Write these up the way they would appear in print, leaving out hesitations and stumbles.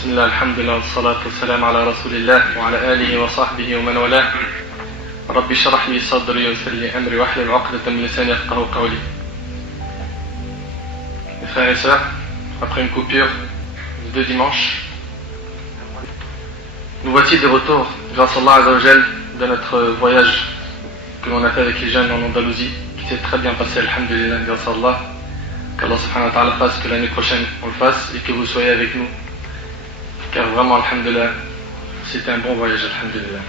بسم الله الحمد لله والصلاة والسلام على رسول الله وعلى آله وصحبه ومن والاه. رب اشرح لي صدري ويسر لي أمري واحلل عقدة من لساني يفقهوا قولي. Mes frères et sœurs, après une coupure de 2 dimanches, nous voici de retour, grâce à Allah Azza wa Jal, de notre voyage que l'on a fait avec les jeunes en Andalousie, qui s'est très bien passé, alhamdulillah, grâce à Allah. Qu'Allah subhanahu wa ta'ala fasse que l'année prochaine on le fasse et que vous soyez avec nous. Car vraiment, alhamdulillah, c'était un bon voyage, alhamdulillah.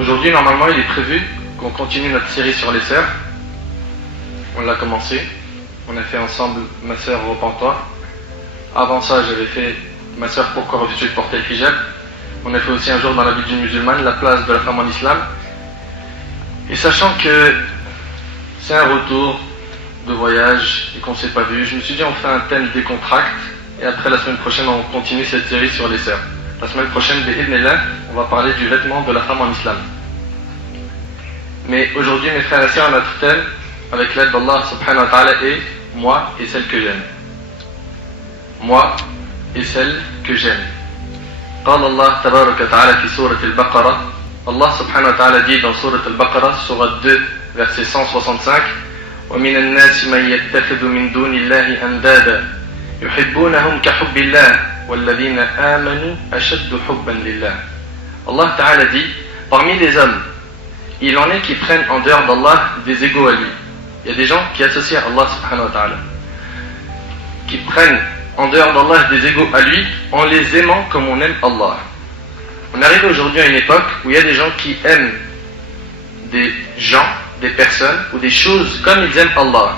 Aujourd'hui, normalement, il est prévu qu'on continue notre série sur les sœurs. On l'a commencé. On a fait ensemble ma sœur Repens-toi. Avant ça, j'avais fait ma sœur Pourquoi refus-tu de porter le hijab. On a fait aussi un jour dans la vie d'une musulmane, la place de la femme en islam. Et sachant que c'est un retour de voyage et qu'on ne s'est pas vu, je me suis dit on fait un thème décontracte et après la semaine prochaine on continue cette série sur les sœurs. La semaine prochaine, bi'idhnillah, on va parler du vêtement de la femme en islam. Mais aujourd'hui, mes frères et sœurs, notre thème, avec l'aide d'Allah subhanahu wa ta'ala, est moi et celle que j'aime. Moi et celle que j'aime. قال الله تبارك وتعالى في سورة البقرة. Allah subhanahu wa ta'ala dit dans Surat al-Baqarah, Surat 2, verset 165, وَمِنَ النَّاسِ مَنْ يَتَّخِذُ مِنْ دُونِ اللَّهِ أَنْدَادًا يُحِبُّونَهُمْ كَحُبِّ اللَّهِ وَالَّذِينَ آمَنُوا أَشَدُّ حُبًّا لِلَّهِ. Allah ta'ala dit, parmi les hommes, il en est qui prennent en dehors d'Allah des égaux à lui. Il y a des gens qui associent à Allah subhanahu wa ta'ala, qui prennent en dehors d'Allah des égaux à lui en les aimant comme on aime Allah. On arrive aujourd'hui à une époque où il y a des gens qui aiment des gens, des personnes ou des choses comme ils aiment Allah.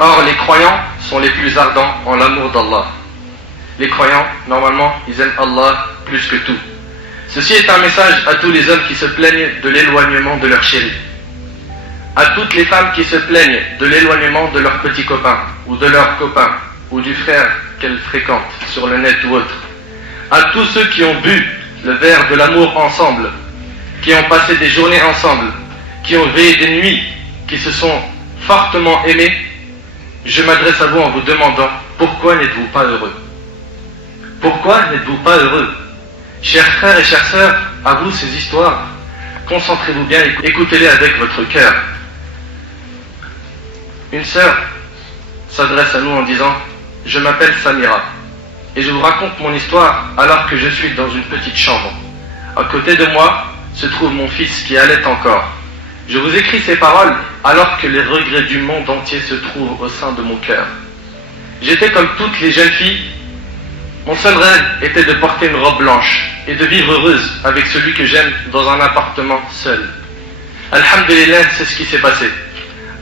Or, les croyants sont les plus ardents en l'amour d'Allah. Les croyants, normalement, ils aiment Allah plus que tout. Ceci est un message à tous les hommes qui se plaignent de l'éloignement de leur chéri. À toutes les femmes qui se plaignent de l'éloignement de leurs petits copains, ou de leurs copains, ou du frère qu'elles fréquentent sur le net ou autre. À tous ceux qui ont bu le verre de l'amour ensemble, qui ont passé des journées ensemble, qui ont veillé des nuits, qui se sont fortement aimés, je m'adresse à vous en vous demandant, pourquoi n'êtes-vous pas heureux? Pourquoi n'êtes-vous pas heureux? Chers frères et chères sœurs, à vous ces histoires, concentrez-vous bien et écoutez-les avec votre cœur. Une sœur s'adresse à nous en disant, je m'appelle Samira, et je vous raconte mon histoire alors que je suis dans une petite chambre. À côté de moi se trouve mon fils qui allait encore. Je vous écris ces paroles alors que les regrets du monde entier se trouvent au sein de mon cœur. J'étais comme toutes les jeunes filles. Mon seul rêve était de porter une robe blanche et de vivre heureuse avec celui que j'aime dans un appartement seul. Alhamdulillah, c'est ce qui s'est passé.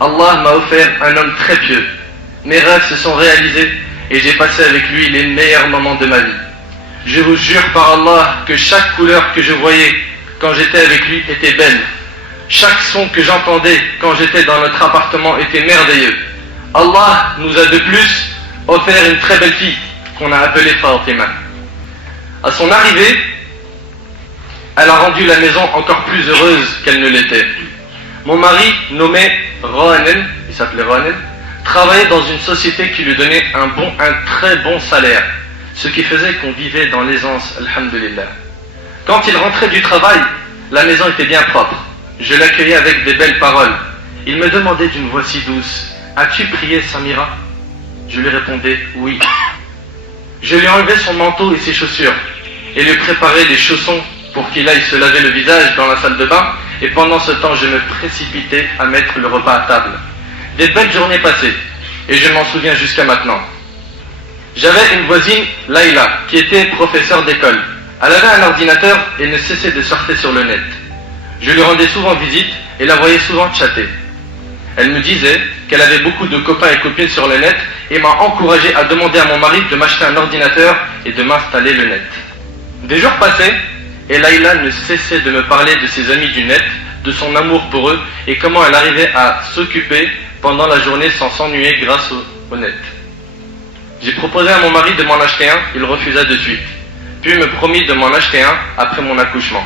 Allah m'a offert un homme très pieux. Mes rêves se sont réalisés et j'ai passé avec lui les meilleurs moments de ma vie. Je vous jure par Allah que chaque couleur que je voyais quand j'étais avec lui était belle. Chaque son que j'entendais quand j'étais dans notre appartement était merveilleux. Allah nous a de plus offert une très belle fille qu'on a appelée Fatima. À son arrivée, elle a rendu la maison encore plus heureuse qu'elle ne l'était. Mon mari, nommé Rohanen, il s'appelait Rohanen, travaillait dans une société qui lui donnait un très bon salaire, ce qui faisait qu'on vivait dans l'aisance, alhamdulillah. Quand il rentrait du travail, la maison était bien propre. Je l'accueillais avec des belles paroles. Il me demandait d'une voix si douce, « As-tu prié, Samira ?» Je lui répondais, « Oui. » Je lui enlevais son manteau et ses chaussures, et lui préparais des chaussons pour qu'il aille se laver le visage dans la salle de bain, et pendant ce temps, je me précipitais à mettre le repas à table. Des belles journées passées, et je m'en souviens jusqu'à maintenant. J'avais une voisine, Laïla, qui était professeure d'école. Elle avait un ordinateur et ne cessait de surfer sur le net. Je lui rendais souvent visite et la voyais souvent chatter. Elle me disait qu'elle avait beaucoup de copains et copines sur le net et m'a encouragé à demander à mon mari de m'acheter un ordinateur et de m'installer le net. Des jours passaient et Laïla ne cessait de me parler de ses amis du net, de son amour pour eux et comment elle arrivait à s'occuper pendant la journée sans s'ennuyer grâce au net. J'ai proposé à mon mari de m'en acheter un, il refusa de suite. Puis il me promit de m'en acheter un après mon accouchement.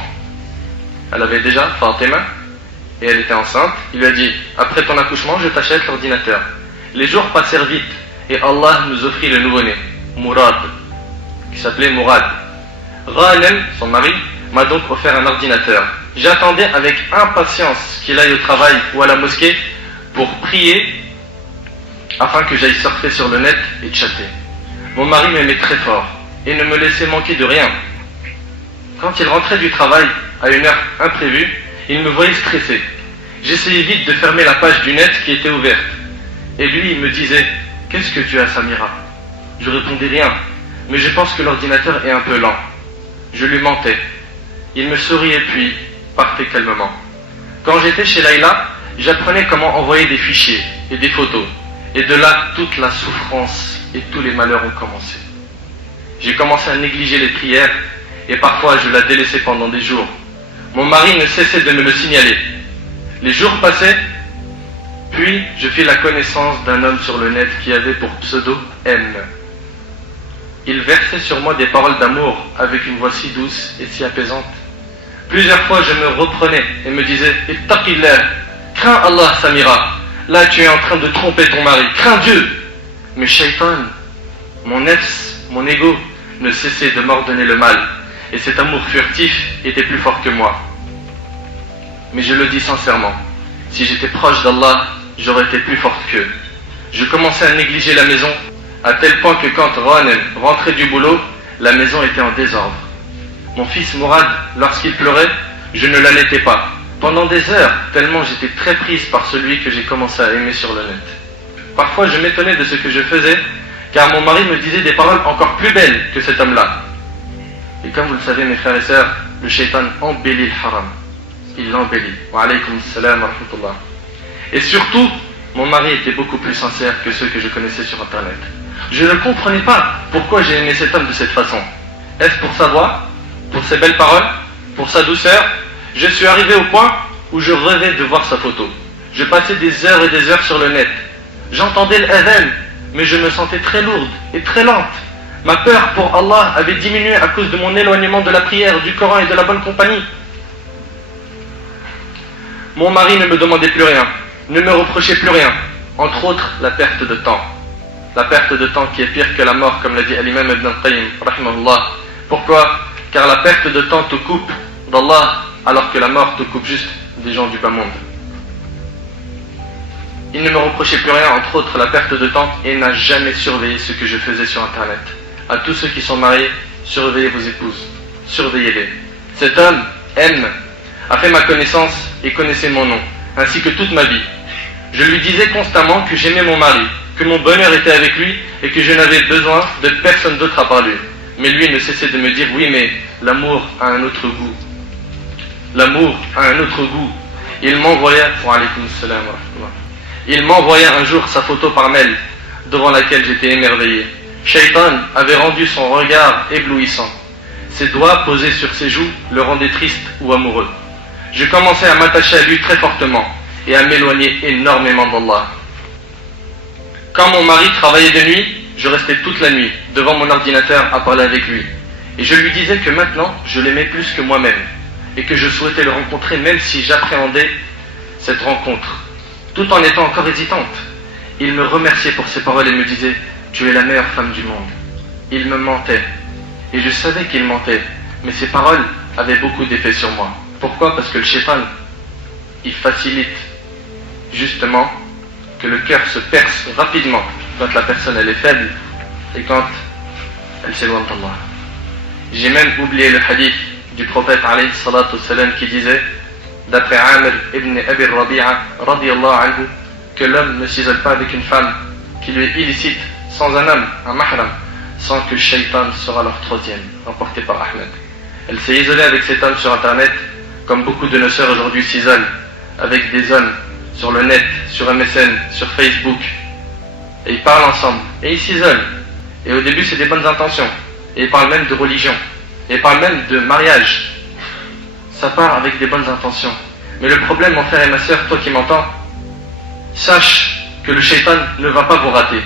Elle avait déjà Fatima et elle était enceinte. Il lui a dit, après ton accouchement, je t'achète l'ordinateur. Les jours passèrent vite et Allah nous offrit le nouveau-né. Mourad, qui s'appelait Mourad. Ghanem, son mari, m'a donc offert un ordinateur. J'attendais avec impatience qu'il aille au travail ou à la mosquée pour prier afin que j'aille surfer sur le net et chatter. Mon mari m'aimait très fort et ne me laissait manquer de rien. Quand il rentrait du travail à une heure imprévue, il me voyait stressé. J'essayais vite de fermer la page du net qui était ouverte. Et lui, il me disait « Qu'est-ce que tu as, Samira ?» Je répondais rien, mais je pense que l'ordinateur est un peu lent. Je lui mentais. Il me souriait puis partait calmement. Quand j'étais chez Laïla, j'apprenais comment envoyer des fichiers et des photos. Et de là, toute la souffrance et tous les malheurs ont commencé. J'ai commencé à négliger les prières et parfois je la délaissais pendant des jours. Mon mari ne cessait de me le signaler. Les jours passaient, puis je fis la connaissance d'un homme sur le net qui avait pour pseudo M. Il versait sur moi des paroles d'amour avec une voix si douce et si apaisante. Plusieurs fois je me reprenais et me disais « Ittaqillah, crains Allah Samira, là tu es en train de tromper ton mari, crains Dieu !» Mais Shaitan, mon nefs, mon ego, ne cessait de m'ordonner le mal, et cet amour furtif était plus fort que moi. Mais je le dis sincèrement, si j'étais proche d'Allah, j'aurais été plus forte qu'eux. Je commençais à négliger la maison, à tel point que quand Ronen rentrait du boulot, la maison était en désordre. Mon fils Mourad, lorsqu'il pleurait, je ne l'allaitais pas, pendant des heures, tellement j'étais très prise par celui que j'ai commencé à aimer sur le net. Parfois je m'étonnais de ce que je faisais, car mon mari me disait des paroles encore plus belles que cet homme-là. Et comme vous le savez mes frères et sœurs, le shaitan embellit le haram. Il l'embellit. Wa alaykum salam wa rahmatullah. Et surtout, mon mari était beaucoup plus sincère que ceux que je connaissais sur internet. Je ne comprenais pas pourquoi j'ai aimé cet homme de cette façon. Est-ce pour sa voix, pour ses belles paroles, pour sa douceur? Je suis arrivé au point où je rêvais de voir sa photo. Je passais des heures et des heures sur le net. J'entendais l'adhan, mais je me sentais très lourde et très lente. Ma peur pour Allah avait diminué à cause de mon éloignement de la prière, du Coran et de la bonne compagnie. Mon mari ne me demandait plus rien, ne me reprochait plus rien, entre autres la perte de temps. La perte de temps qui est pire que la mort, comme l'a dit l'imam Ibn al-Qayyim, rahimahullah. Pourquoi? Car la perte de temps te coupe d'Allah, alors que la mort te coupe juste des gens du bas monde. Il ne me reprochait plus rien, entre autres la perte de temps, et n'a jamais surveillé ce que je faisais sur internet. À tous ceux qui sont mariés, surveillez vos épouses, surveillez-les. Cet homme, M, a fait ma connaissance et connaissait mon nom, ainsi que toute ma vie. Je lui disais constamment que j'aimais mon mari, que mon bonheur était avec lui et que je n'avais besoin de personne d'autre à part lui. Mais lui ne cessait de me dire « Oui, mais l'amour a un autre goût. L'amour a un autre goût. » Il m'envoya un jour sa photo par mail, devant laquelle j'étais émerveillé. Shaitan avait rendu son regard éblouissant. Ses doigts posés sur ses joues le rendaient triste ou amoureux. Je commençais à m'attacher à lui très fortement et à m'éloigner énormément d'Allah. Quand mon mari travaillait de nuit, je restais toute la nuit devant mon ordinateur à parler avec lui. Et je lui disais que maintenant, je l'aimais plus que moi-même et que je souhaitais le rencontrer même si j'appréhendais cette rencontre, tout en étant encore hésitante. Il me remerciait pour ses paroles et me disait « Tu es la meilleure femme du monde ». Il me mentait. Et je savais qu'il mentait, mais ses paroles avaient beaucoup d'effet sur moi. Pourquoi? Parce que le shaitan, il facilite justement que le cœur se perce rapidement quand la personne elle est faible et quand elle s'éloigne d'Allah. J'ai même oublié le hadith du prophète alayhi salatu wassalam qui disait, d'après Amr ibn Abi Rabi'a radiyallahu anhu, que l'homme ne s'isole pas avec une femme qui lui est illicite sans un homme, un mahram, sans que Shaitan sera leur troisième, rapporté par Ahmed. Elle s'est isolée avec cet homme sur internet, comme beaucoup de nos sœurs aujourd'hui s'isolent avec des hommes sur le net, sur MSN, sur Facebook, et ils parlent ensemble, et ils s'isolent. Et au début c'est des bonnes intentions, et ils parlent même de religion, et ils parlent même de mariage. Ça part avec des bonnes intentions. Mais le problème, mon frère et ma sœur, toi qui m'entends, sache que le shaitan ne va pas vous rater.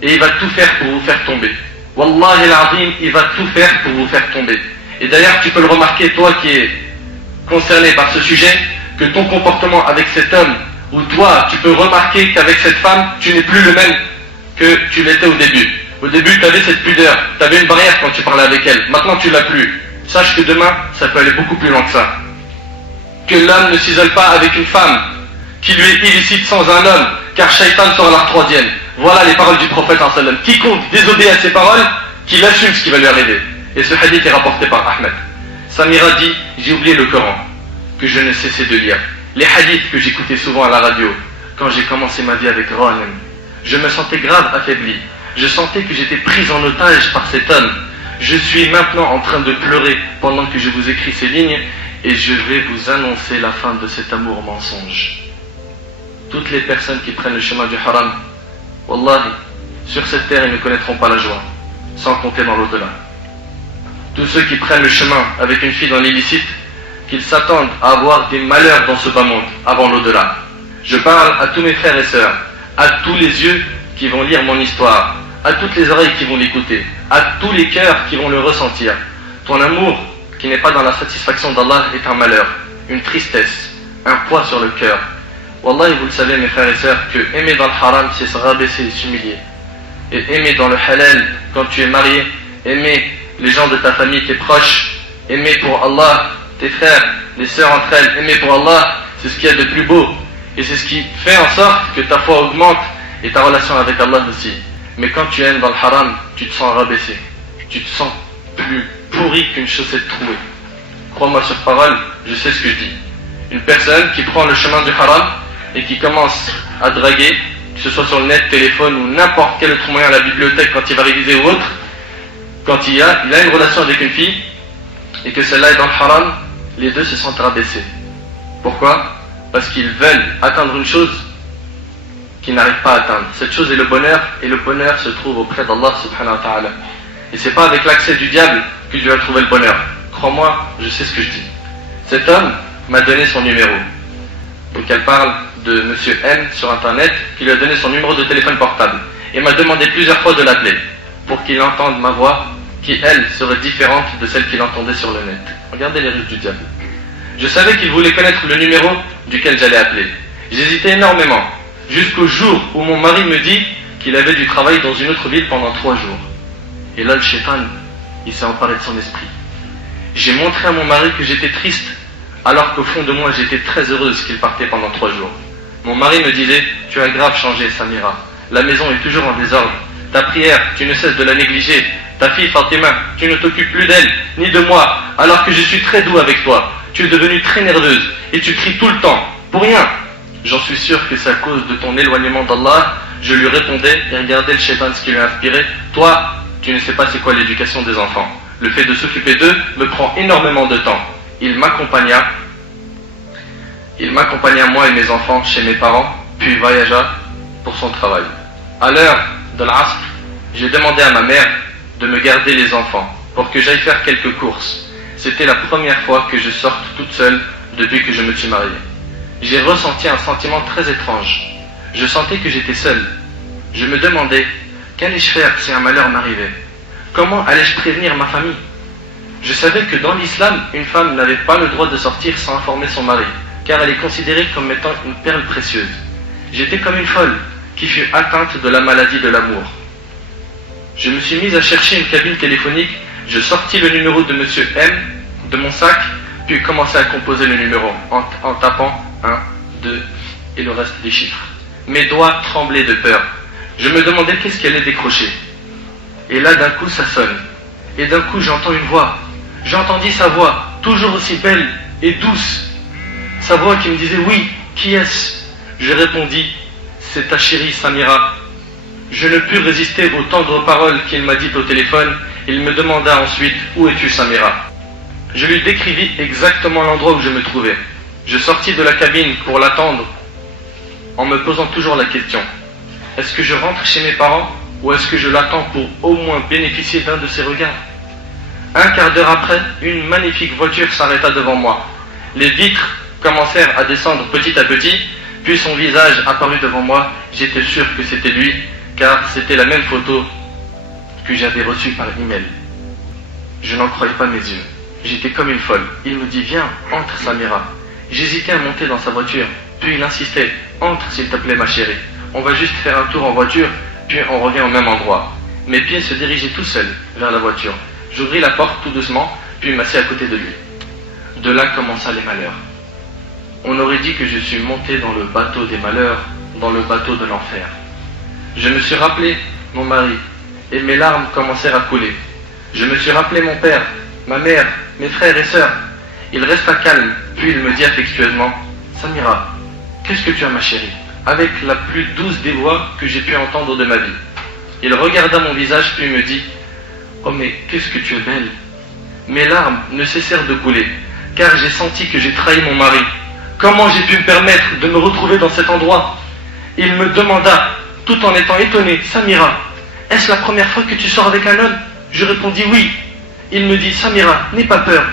Et il va tout faire pour vous faire tomber. Wallahi al-azim, il va tout faire pour vous faire tomber. Et d'ailleurs, tu peux le remarquer, toi qui es concerné par ce sujet, que ton comportement avec cet homme, ou toi, tu peux remarquer qu'avec cette femme, tu n'es plus le même que tu l'étais au début. Au début, tu avais cette pudeur, tu avais une barrière quand tu parlais avec elle. Maintenant, tu l'as plus. Sache que demain, ça peut aller beaucoup plus loin que ça. Que l'homme ne s'isole pas avec une femme qui lui est illicite sans un homme, car Shaitan sera leur troisième. Voilà les paroles du prophète sallallahu alayhi wa sallam. Quiconque désobéit à ces paroles, qu'il assume ce qui va lui arriver. Et ce hadith est rapporté par Ahmed. Samira dit, j'ai oublié le Coran, que je ne cessais de lire. Les hadiths que j'écoutais souvent à la radio, quand j'ai commencé ma vie avec Rohan, je me sentais grave affaibli. Je sentais que j'étais pris en otage par cet homme. Je suis maintenant en train de pleurer pendant que je vous écris ces lignes, et je vais vous annoncer la fin de cet amour mensonge. Toutes les personnes qui prennent le chemin du haram, wallahi, sur cette terre ils ne connaîtront pas la joie, sans compter dans l'au-delà. Tous ceux qui prennent le chemin avec une fille dans l'illicite, qu'ils s'attendent à avoir des malheurs dans ce bas monde, avant l'au-delà. Je parle à tous mes frères et sœurs, à tous les yeux qui vont lire mon histoire, à toutes les oreilles qui vont l'écouter, à tous les cœurs qui vont le ressentir. Ton amour, qui n'est pas dans la satisfaction d'Allah, est un malheur, une tristesse, un poids sur le cœur. Wallahi, vous le savez mes frères et sœurs, que aimer dans le haram, c'est se rabaisser et s'humilier. Et aimer dans le halal, quand tu es marié, aimer les gens de ta famille, tes proches, aimer pour Allah, tes frères, les sœurs entre elles, aimer pour Allah, c'est ce qu'il y a de plus beau. Et c'est ce qui fait en sorte que ta foi augmente et ta relation avec Allah aussi. Mais quand tu aimes dans le haram, tu te sens rabaissé. Tu te sens plus pourri qu'une chaussette trouée. Crois-moi sur parole, je sais ce que je dis. Une personne qui prend le chemin du haram et qui commence à draguer, que ce soit sur le net, téléphone ou n'importe quel autre moyen à la bibliothèque quand il va réviser ou autre, quand il a une relation avec une fille et que celle-là est dans le haram, les deux se sentent rabaissés. Pourquoi ? Parce qu'ils veulent atteindre une chose qu'ils n'arrivent pas à atteindre. Cette chose est le bonheur, et le bonheur se trouve auprès d'Allah subhanahu wa ta'ala. Et c'est pas avec l'accès du diable que tu vas trouver le bonheur. Crois-moi, je sais ce que je dis. Cet homme m'a donné son numéro. Donc elle parle de monsieur M sur internet, qui lui a donné son numéro de téléphone portable. Et m'a demandé plusieurs fois de l'appeler, pour qu'il entende ma voix, qui elle serait différente de celle qu'il entendait sur le net. Regardez les ruses du diable. Je savais qu'il voulait connaître le numéro duquel j'allais appeler. J'hésitais énormément, jusqu'au jour où mon mari me dit qu'il avait du travail dans une autre ville pendant 3 jours. Et là, le shaitan, il s'est emparé de son esprit. J'ai montré à mon mari que j'étais triste, alors qu'au fond de moi, j'étais très heureuse qu'il partait pendant 3 jours. Mon mari me disait, tu as grave changé, Samira. La maison est toujours en désordre. Ta prière, tu ne cesses de la négliger. Ta fille Fatima, tu ne t'occupes plus d'elle, ni de moi, alors que je suis très doux avec toi. Tu es devenue très nerveuse, et tu cries tout le temps, pour rien. J'en suis sûr que c'est à cause de ton éloignement d'Allah. Je lui répondais, et regardez le shaitan ce qui lui a inspiré. Toi, tu ne sais pas c'est quoi l'éducation des enfants. Le fait de s'occuper d'eux me prend énormément de temps. Il m'accompagna, moi et mes enfants, chez mes parents, puis voyagea pour son travail. À l'heure de l'Asr, j'ai demandé à ma mère de me garder les enfants, pour que j'aille faire quelques courses. C'était la première fois que je sorte toute seule depuis que je me suis marié. J'ai ressenti un sentiment très étrange. Je sentais que j'étais seul. Je me demandais, qu'allais-je faire si un malheur m'arrivait ? Comment allais-je prévenir ma famille ? Je savais que dans l'islam, une femme n'avait pas le droit de sortir sans informer son mari, car elle est considérée comme étant une perle précieuse. J'étais comme une folle qui fut atteinte de la maladie de l'amour. Je me suis mise à chercher une cabine téléphonique. Je sortis le numéro de monsieur M de mon sac, puis commençai à composer le numéro en tapant 1, 2 et le reste des chiffres. Mes doigts tremblaient de peur. Je me demandais qu'est-ce qui allait décrocher. Et là d'un coup ça sonne. Et d'un coup j'entends une voix. J'entendis sa voix, toujours aussi belle et douce. Sa voix qui me disait oui, qui est-ce ? Je répondis, c'est ta chérie Samira. Je ne pus résister aux tendres paroles qu'il m'a dites au téléphone. Il me demanda ensuite, où es-tu Samira ? Je lui décrivis exactement l'endroit où je me trouvais. Je sortis de la cabine pour l'attendre en me posant toujours la question, est-ce que je rentre chez mes parents ou est-ce que je l'attends pour au moins bénéficier d'un de ses regards ? Un quart d'heure après, une magnifique voiture s'arrêta devant moi. Les vitres commencèrent à descendre petit à petit, puis son visage apparut devant moi. J'étais sûr que c'était lui, car c'était la même photo que j'avais reçue par email. Je n'en croyais pas mes yeux. J'étais comme une folle. Il me dit, viens, entre Samira. J'hésitais à monter dans sa voiture, puis il insistait, entre s'il te plaît ma chérie. On va juste faire un tour en voiture, puis on revient au même endroit. Mes pieds se dirigeaient tout seuls vers la voiture. J'ouvris la porte tout doucement, puis m'assis à côté de lui. De là commença les malheurs. On aurait dit que je suis monté dans le bateau des malheurs, dans le bateau de l'enfer. Je me suis rappelé mon mari, et mes larmes commencèrent à couler. Je me suis rappelé mon père, ma mère, mes frères et sœurs. Il resta calme, puis il me dit affectueusement, « Samira, qu'est-ce que tu as ma chérie ?» avec la plus douce des voix que j'ai pu entendre de ma vie. Il regarda mon visage, puis me dit, « Oh mais qu'est-ce que tu es belle !» Mes larmes ne cessèrent de couler, car j'ai senti que j'ai trahi mon mari. Comment j'ai pu me permettre de me retrouver dans cet endroit? Il me demanda, tout en étant étonné, « Samira, est-ce la première fois que tu sors avec un homme ?» Je répondis « Oui ». Il me dit, « Samira, n'aie pas peur,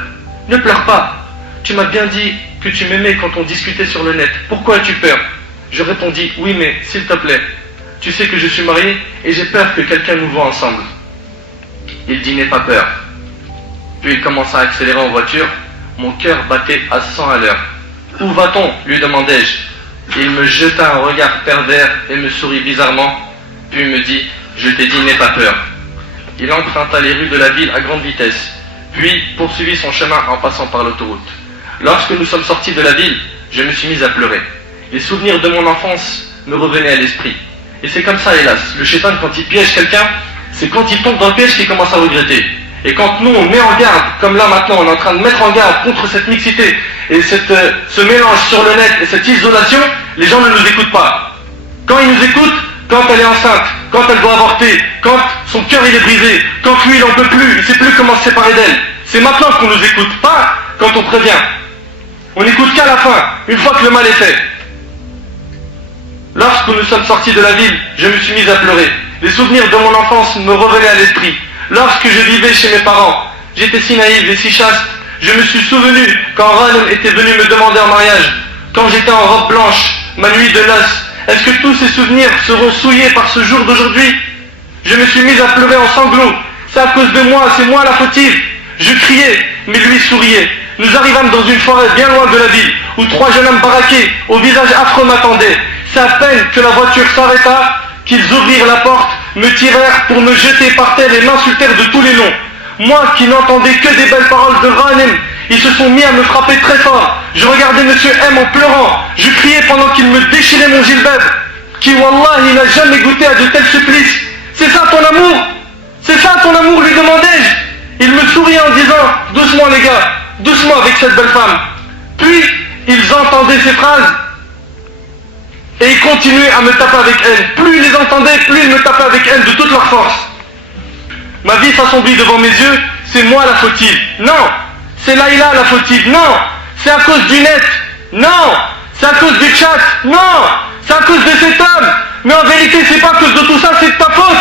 ne pleure pas. Tu m'as bien dit que tu m'aimais quand on discutait sur le net. Pourquoi as-tu peur ?» Je répondis, « Oui, mais s'il te plaît, tu sais que je suis marié et j'ai peur que quelqu'un nous voie ensemble. » Il dit, « N'aie pas peur. » Puis il commença à accélérer en voiture. Mon cœur battait à 100 à l'heure. « Où va-t-on » lui demandai-je. Il me jeta un regard pervers et me sourit bizarrement. Puis il me dit, « Je t'ai dit, n'aie pas peur. » Il emprunta les rues de la ville à grande vitesse, puis poursuivit son chemin en passant par l'autoroute. Lorsque nous sommes sortis de la ville, je me suis mis à pleurer. Les souvenirs de mon enfance me revenaient à l'esprit. Et c'est comme ça, hélas. Le shaitan, quand il piège quelqu'un, c'est quand il tombe dans le piège qu'il commence à regretter. Et quand nous, on met en garde, comme là maintenant, on est en train de mettre en garde contre cette mixité et ce mélange sur le net et cette isolation, les gens ne nous écoutent pas. Quand ils nous écoutent, quand elle est enceinte, quand elle doit avorter, quand son cœur il est brisé, quand lui il n'en peut plus, il ne sait plus comment se séparer d'elle. C'est maintenant qu'on nous écoute, pas quand on prévient. On n'écoute qu'à la fin, une fois que le mal est fait. Lorsque nous sommes sortis de la ville, je me suis mis à pleurer. Les souvenirs de mon enfance me revenaient à l'esprit. Lorsque je vivais chez mes parents, j'étais si naïve et si chaste. Je me suis souvenu quand Ranem était venu me demander en mariage, quand j'étais en robe blanche, ma nuit de noces. Est-ce que tous ces souvenirs seront souillés par ce jour d'aujourd'hui? Je me suis mis à pleurer en sanglots. C'est à cause de moi, c'est moi la fautive. Je criais, mais lui souriait. Nous arrivâmes dans une forêt bien loin de la ville, où 3 jeunes hommes baraqués, au visage affreux m'attendaient. C'est à peine que la voiture s'arrêta, qu'ils ouvrirent la porte, me tirèrent pour me jeter par terre et m'insultèrent de tous les noms. Moi qui n'entendais que des belles paroles de Ranem, ils se sont mis à me frapper très fort. Je regardais Monsieur M en pleurant. Je criais pendant qu'il me déchirait mon gilbab. Qui, wallah, il n'a jamais goûté à de tels supplices. C'est ça ton amour? C'est ça ton amour, lui demandai-je. Il me souriait en disant, doucement les gars, doucement avec cette belle femme. Puis, ils entendaient ces phrases et ils continuaient à me taper avec haine. Plus ils les entendaient, plus ils me tapaient avec haine de toute leur force. Ma vie s'assombrit devant mes yeux, c'est moi la fautive. Non, c'est Laïla la fautive. Non, c'est à cause du net. Non, c'est à cause du chat. Non, c'est à cause de cet homme. Mais en vérité, c'est pas à cause de tout ça, c'est de ta faute.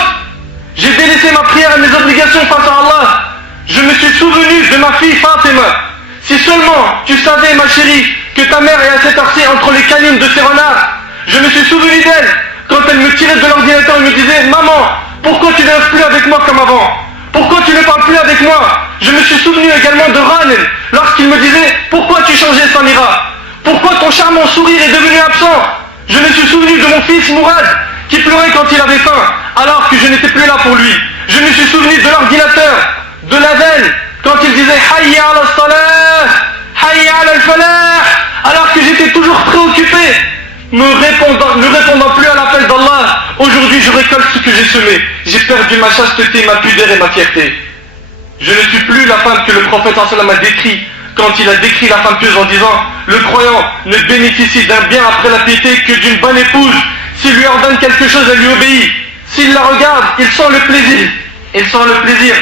J'ai délaissé ma prière et mes obligations face à Allah. Je me suis souvenu de ma fille Fatima. Si seulement tu savais, ma chérie, que ta mère est à cette heure-ci entre les canines de ces renards. Je me suis souvenu d'elle quand elle me tirait de l'ordinateur et me disait, maman, pourquoi tu ne rêves plus avec moi comme avant? Pourquoi tu ne parles plus avec moi? Je me suis souvenu également de Ranem lorsqu'il me disait, pourquoi tu changeais Samira? Pourquoi ton charmant sourire est devenu absent? Je me suis souvenu de mon fils Mourad qui pleurait quand il avait faim alors que je n'étais plus là pour lui. Je me suis souvenu de l'ordinateur, de l'adhan quand il disait Hayya ala salah, Hayya ala al-falah, alors que j'étais toujours préoccupé, ne répondant plus à l'appel d'Allah. Aujourd'hui je récolte ce que j'ai semé. J'ai perdu ma chasteté, ma pudeur et ma fierté. Je ne suis plus la femme que le prophète sallam a décrit quand il a décrit la femme pieuse en disant, le croyant ne bénéficie d'un bien après la piété que d'une bonne épouse. S'il lui ordonne quelque chose, elle lui obéit. S'il la regarde, il sent le plaisir. Il sent le plaisir.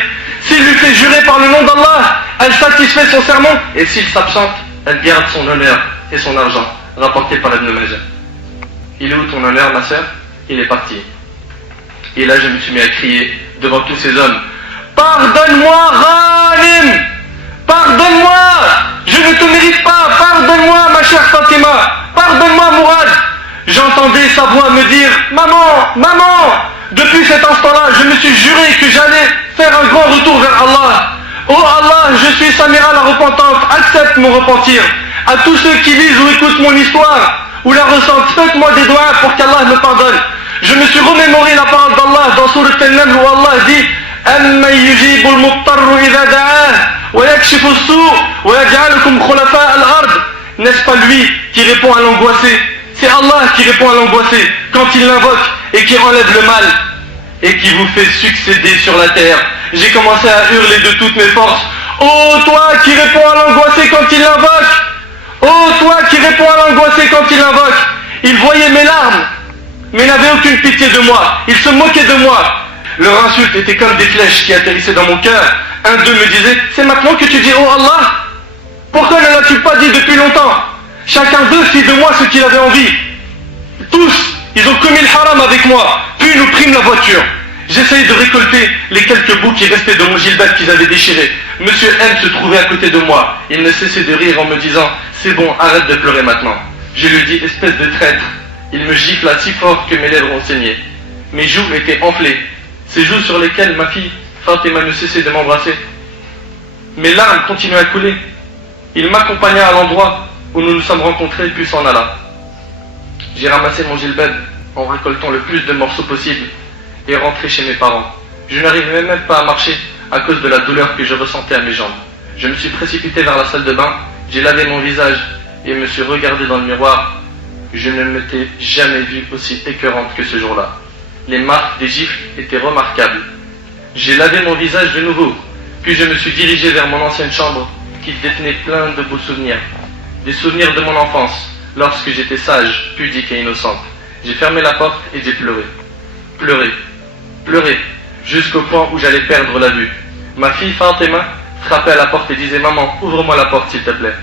S'il lui fait jurer par le nom d'Allah, elle satisfait son serment. Et s'il s'absente, elle garde son honneur et son argent, rapporté par l'Ibn Majah. Il est où ton honneur, ma sœur? Il est parti. Et là, je me suis mis à crier devant tous ces hommes. Pardonne-moi, Ranem! Pardonne-moi! Je ne te mérite pas! Pardonne-moi, ma chère Fatima! Pardonne-moi, Mourad! J'entendais sa voix me dire, maman, maman! Depuis cet instant-là, je me suis juré que j'allais faire un grand retour vers Allah. Oh Allah, je suis Samira la repentante, accepte mon repentir. À tous ceux qui lisent ou écoutent mon histoire, ou la ressentent, faites-moi des doigts pour qu'Allah me pardonne. Je me suis remémoré la parole d'Allah dans Sourate An-Naml où Allah أَمَّنْ يُجِيبُ الْمُضْطَرُّ إِذَا دَعَاهُ وَيَكْشِفُ السُّوءَ وَيَجْعَلُكُمْ خُلَفَاءَ الْأَرْضِ. N'est-ce pas lui qui répond à l'angoissé? C'est Allah qui répond à l'angoissé quand il l'invoque et qui enlève le mal et qui vous fait succéder sur la terre. J'ai commencé à hurler de toutes mes forces. Oh toi qui réponds à l'angoissé quand il l'invoque! Oh toi qui réponds à l'angoissé quand il l'invoque! Il voyait mes larmes, mais n'avait aucune pitié de moi. Il se moquait de moi. Leur insulte était comme des flèches qui atterrissaient dans mon cœur. Un d'eux me disait, c'est maintenant que tu dis oh Allah? Pourquoi ne l'as-tu pas dit depuis longtemps? Chacun d'eux fit de moi ce qu'il avait envie. Tous, ils ont commis le haram avec moi, puis ils nous priment la voiture. J'essayais de récolter les quelques bouts qui restaient de mon gilbert qu'ils avaient déchiré. Monsieur M se trouvait à côté de moi. Il ne cessait de rire en me disant, c'est bon, arrête de pleurer maintenant. Je lui dis, espèce de traître. Il me gifla si fort que mes lèvres ont saigné. Mes joues étaient enflées. Ces joues sur lesquelles ma fille Fatima ne cessait de m'embrasser. Mes larmes continuaient à couler. Il m'accompagna à l'endroit où nous nous sommes rencontrés puis s'en alla. J'ai ramassé mon gilbert en récoltant le plus de morceaux possible et rentré chez mes parents. Je n'arrivais même pas à marcher à cause de la douleur que je ressentais à mes jambes. Je me suis précipité vers la salle de bain, j'ai lavé mon visage et me suis regardé dans le miroir. Je ne m'étais jamais vue aussi écœurante que ce jour-là. Les marques des gifles étaient remarquables. J'ai lavé mon visage de nouveau, puis je me suis dirigé vers mon ancienne chambre qui détenait plein de beaux souvenirs. Des souvenirs de mon enfance, lorsque j'étais sage, pudique et innocente. J'ai fermé la porte et j'ai pleuré. Pleuré, pleuré, jusqu'au point où j'allais perdre la vue. Ma fille Fatima frappait à la porte et disait « Maman, ouvre-moi la porte s'il te plaît.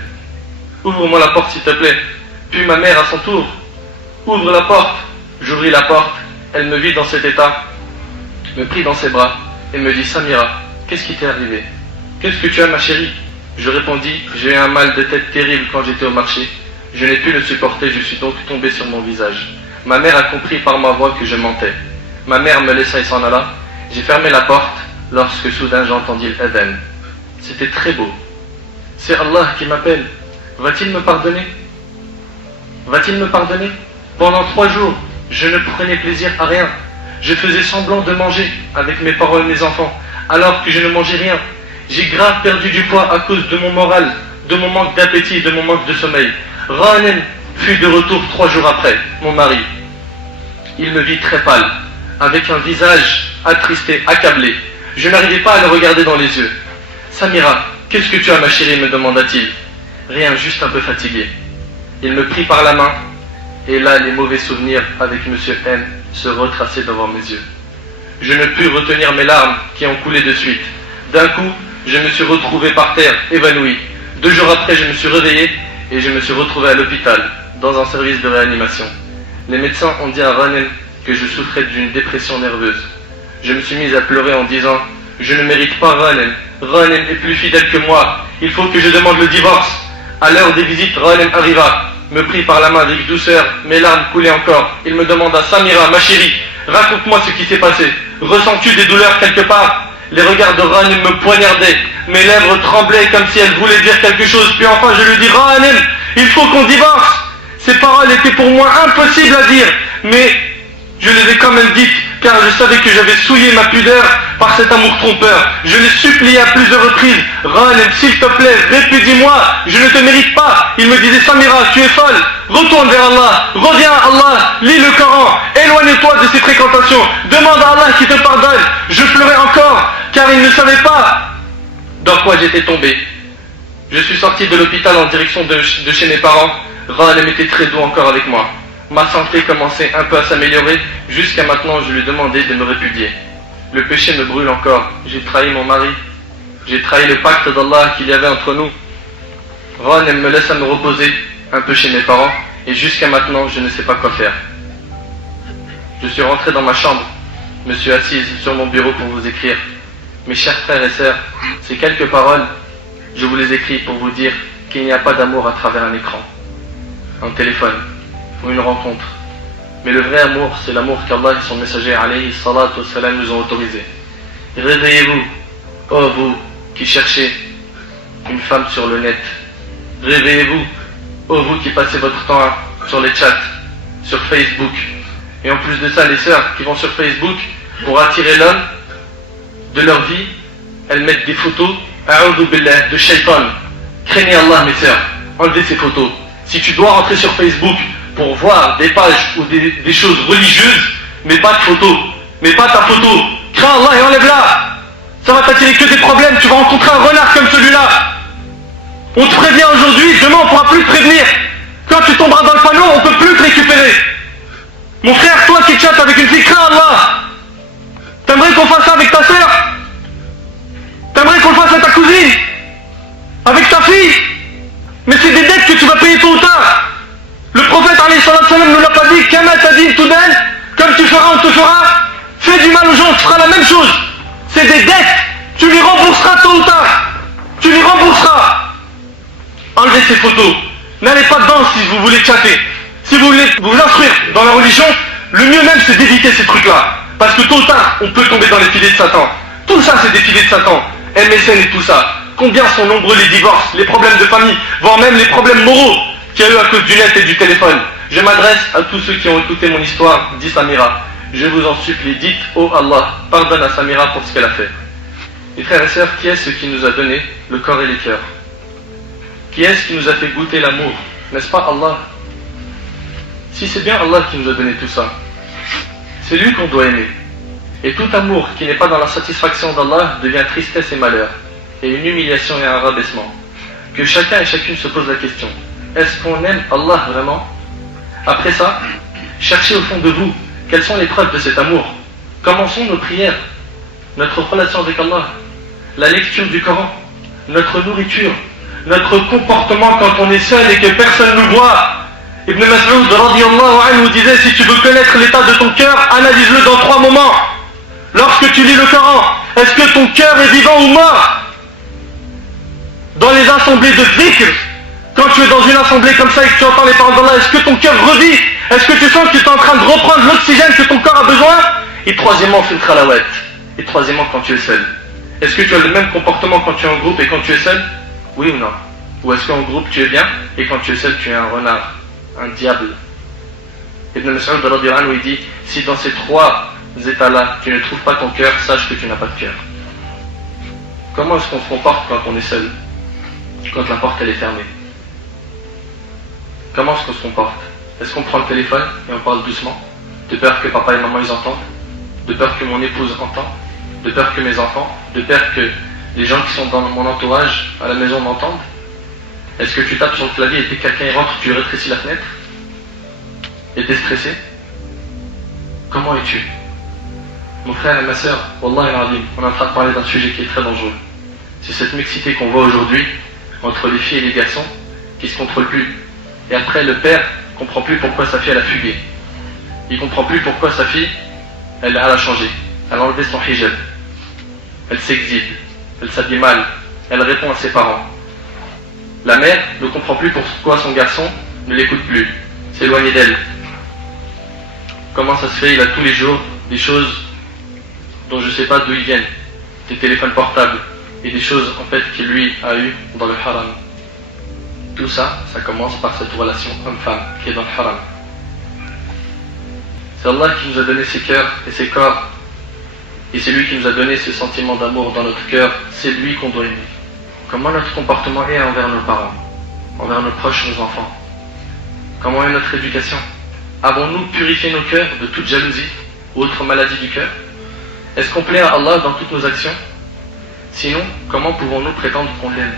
Ouvre-moi la porte s'il te plaît. » Puis ma mère à son tour « Ouvre la porte. » J'ouvris la porte, elle me vit dans cet état, me prit dans ses bras et me dit « Samira, qu'est-ce qui t'est arrivé? Qu'est-ce que tu as ma chérie ?» Je répondis « J'ai eu un mal de tête terrible quand j'étais au marché. Je n'ai pu le supporter, je suis donc tombé sur mon visage. » Ma mère a compris par ma voix que je mentais. Ma mère me laissa et s'en alla. J'ai fermé la porte lorsque soudain j'entendis l'adhan. C'était très beau. C'est Allah qui m'appelle. Va-t-il me pardonner? Va-t-il me pardonner? Pendant 3 jours, je ne prenais plaisir à rien. Je faisais semblant de manger avec mes parents et mes enfants, alors que je ne mangeais rien. J'ai grave perdu du poids à cause de mon moral, de mon manque d'appétit et de mon manque de sommeil. Ranem fut de retour 3 jours après, mon mari. Il me vit très pâle, avec un visage attristé, accablé. Je n'arrivais pas à le regarder dans les yeux. « Samira, qu'est-ce que tu as ma chérie ?» me demanda-t-il. « Rien, juste un peu fatigué. » Il me prit par la main, et là les mauvais souvenirs avec Monsieur M se retraçaient devant mes yeux. Je ne pus retenir mes larmes qui ont coulé de suite. D'un coup, je me suis retrouvé par terre, évanoui. 2 jours après, je me suis réveillé et je me suis retrouvé à l'hôpital, dans un service de réanimation. Les médecins ont dit à Ranem que je souffrais d'une dépression nerveuse. Je me suis mis à pleurer en disant « Je ne mérite pas Ranem. Ranem est plus fidèle que moi. Il faut que je demande le divorce. » À l'heure des visites, Ranem arriva, me prit par la main avec douceur, mes larmes coulaient encore. Il me demanda « Samira, ma chérie, raconte-moi ce qui s'est passé. Ressens-tu des douleurs quelque part ?» Les regards de Ranem me poignardaient. Mes lèvres tremblaient comme si elles voulaient dire quelque chose. Puis enfin je lui dis « Ranem, il faut qu'on divorce !» Ces paroles étaient pour moi impossibles à dire, mais je les ai quand même dites, car je savais que j'avais souillé ma pudeur par cet amour trompeur. Je l'ai supplié à plusieurs reprises. « Ranem, s'il te plaît, répudie-moi, je ne te mérite pas. » Il me disait « Samira, tu es folle, retourne vers Allah, reviens à Allah, lis le Coran, éloigne-toi de ces fréquentations, demande à Allah qui te pardonne. » Je pleurais encore, car il ne savait pas dans quoi j'étais tombé. Je suis sorti de l'hôpital en direction de chez mes parents. Ranem était très doux encore avec moi. Ma santé commençait un peu à s'améliorer. Jusqu'à maintenant, je lui demandais de me répudier. Le péché me brûle encore. J'ai trahi mon mari. J'ai trahi le pacte d'Allah qu'il y avait entre nous. Ranem me laisse à me reposer un peu chez mes parents. Et jusqu'à maintenant, je ne sais pas quoi faire. Je suis rentré dans ma chambre. Me suis assise sur mon bureau pour vous écrire. Mes chers frères et sœurs, ces quelques paroles, je vous les écris pour vous dire qu'il n'y a pas d'amour à travers un écran, un téléphone ou une rencontre. Mais le vrai amour, c'est l'amour qu'Allah et son messager alayhi salatu wassalam nous ont autorisé. Réveillez-vous, ô vous qui cherchez une femme sur le net. Réveillez-vous, ô vous qui passez votre temps sur les chats, sur Facebook. Et en plus de ça, les sœurs qui vont sur Facebook pour attirer l'homme de leur vie, elles mettent des photos, a'oudhu billah, de shaitan. Craignez Allah, mes sœurs, enlevez ces photos. Si tu dois rentrer sur Facebook pour voir des pages ou des choses religieuses, mets pas de photos, mets pas ta photo. Crains Allah et enlève-la. Ça va t'attirer que des problèmes, tu vas rencontrer un renard comme celui-là. On te prévient aujourd'hui, demain on ne pourra plus te prévenir. Quand tu tomberas dans le panneau, on ne peut plus te récupérer. Mon frère, toi qui chattes avec une fille, crains Allah. T'aimerais qu'on fasse ça avec ta sœur? T'aimerais qu'on le fasse à ta cousine? Avec ta fille? Mais c'est des dettes que tu vas payer tôt ou tard. Le prophète alayhi salam ne l'a pas dit, Kama tadin tudan, comme tu feras on te fera. Fais du mal aux gens, tu feras la même chose. C'est des dettes, tu les rembourseras tôt ou tard. Tu les rembourseras. Enlevez ces photos. N'allez pas dedans si vous voulez chatter. Si vous voulez vous instruire dans la religion, le mieux même c'est d'éviter ces trucs-là. Parce que tôt ou tard, on peut tomber dans les filets de Satan. Tout ça c'est des filets de Satan. MSN et tout ça. Combien sont nombreux les divorces, les problèmes de famille, voire même les problèmes moraux qu'il y a eu à cause du net et du téléphone. Je m'adresse à tous ceux qui ont écouté mon histoire, dit Samira. Je vous en supplie, dites, oh Allah, pardonne à Samira pour ce qu'elle a fait. Mes frères et sœurs, qui est-ce qui nous a donné le corps et les cœurs? Qui est-ce qui nous a fait goûter l'amour? N'est-ce pas Allah? Si c'est bien Allah qui nous a donné tout ça, c'est lui qu'on doit aimer. Et tout amour qui n'est pas dans la satisfaction d'Allah devient tristesse et malheur, et une humiliation et un rabaissement. Que chacun et chacune se pose la question, est-ce qu'on aime Allah vraiment? Après ça, cherchez au fond de vous, quelles sont les preuves de cet amour? Comment sont nos prières? Notre relation avec Allah? La lecture du Coran? Notre nourriture? Notre comportement quand on est seul et que personne ne nous voit? Ibn Mas'ud radiyallahu anhu disait, si tu veux connaître l'état de ton cœur, analyse-le dans 3 moments. Lorsque tu lis le Coran, est-ce que ton cœur est vivant ou mort? Dans les assemblées de dhikr, quand tu es dans une assemblée comme ça et que tu entends les paroles d'Allah, est-ce que ton cœur revit? Est-ce que tu sens que tu es en train de reprendre l'oxygène que ton corps a besoin? Et troisièmement, fil khalawat. Et troisièmement, quand tu es seul. Est-ce que tu as le même comportement quand tu es en groupe et quand tu es seul? Oui ou non? Ou est-ce qu'en groupe tu es bien et quand tu es seul tu es un renard, un diable? Ibn Mas'ud radiyallahu anhu il dit, si dans ces 3 états-là tu ne trouves pas ton cœur, sache que tu n'as pas de cœur. Comment est-ce qu'on se comporte quand on est seul? Quand la porte elle est fermée? Comment est-ce qu'on se comporte? Est-ce qu'on prend le téléphone et on parle doucement? De peur que papa et maman ils entendent? De peur que mon épouse entende? De peur que mes enfants? De peur que les gens qui sont dans mon entourage à la maison m'entendent? Est-ce que tu tapes sur le clavier et dès que quelqu'un rentre, tu rétrécis la fenêtre? Et t'es stressé? Comment es-tu? Mon frère et ma soeur, Wallah al-Azim, on est en train de parler d'un sujet qui est très dangereux. C'est cette mixité qu'on voit aujourd'hui entre les filles et les garçons qui ne se contrôlent plus. Et après, le père ne comprend plus pourquoi sa fille elle a fugué. Il ne comprend plus pourquoi sa fille elle a changé. Elle a enlevé son hijab. Elle s'exhibe. Elle s'habille mal. Elle répond à ses parents. La mère ne comprend plus pourquoi son garçon ne l'écoute plus, s'éloigne d'elle. Comment ça se fait? Il a tous les jours des choses dont je ne sais pas d'où ils viennent, des téléphones portables et des choses en fait qu'il lui a eu dans le haram. Tout ça, ça commence par cette relation homme-femme qui est dans le haram. C'est Allah qui nous a donné ses cœurs et ses corps, et c'est lui qui nous a donné ce sentiment d'amour dans notre cœur. C'est lui qu'on doit aimer. Comment notre comportement est envers nos parents, envers nos proches, nos enfants? Comment est notre éducation? Avons-nous purifié nos cœurs de toute jalousie ou autre maladie du cœur? Est-ce qu'on plaît à Allah dans toutes nos actions? Sinon, comment pouvons-nous prétendre qu'on l'aime?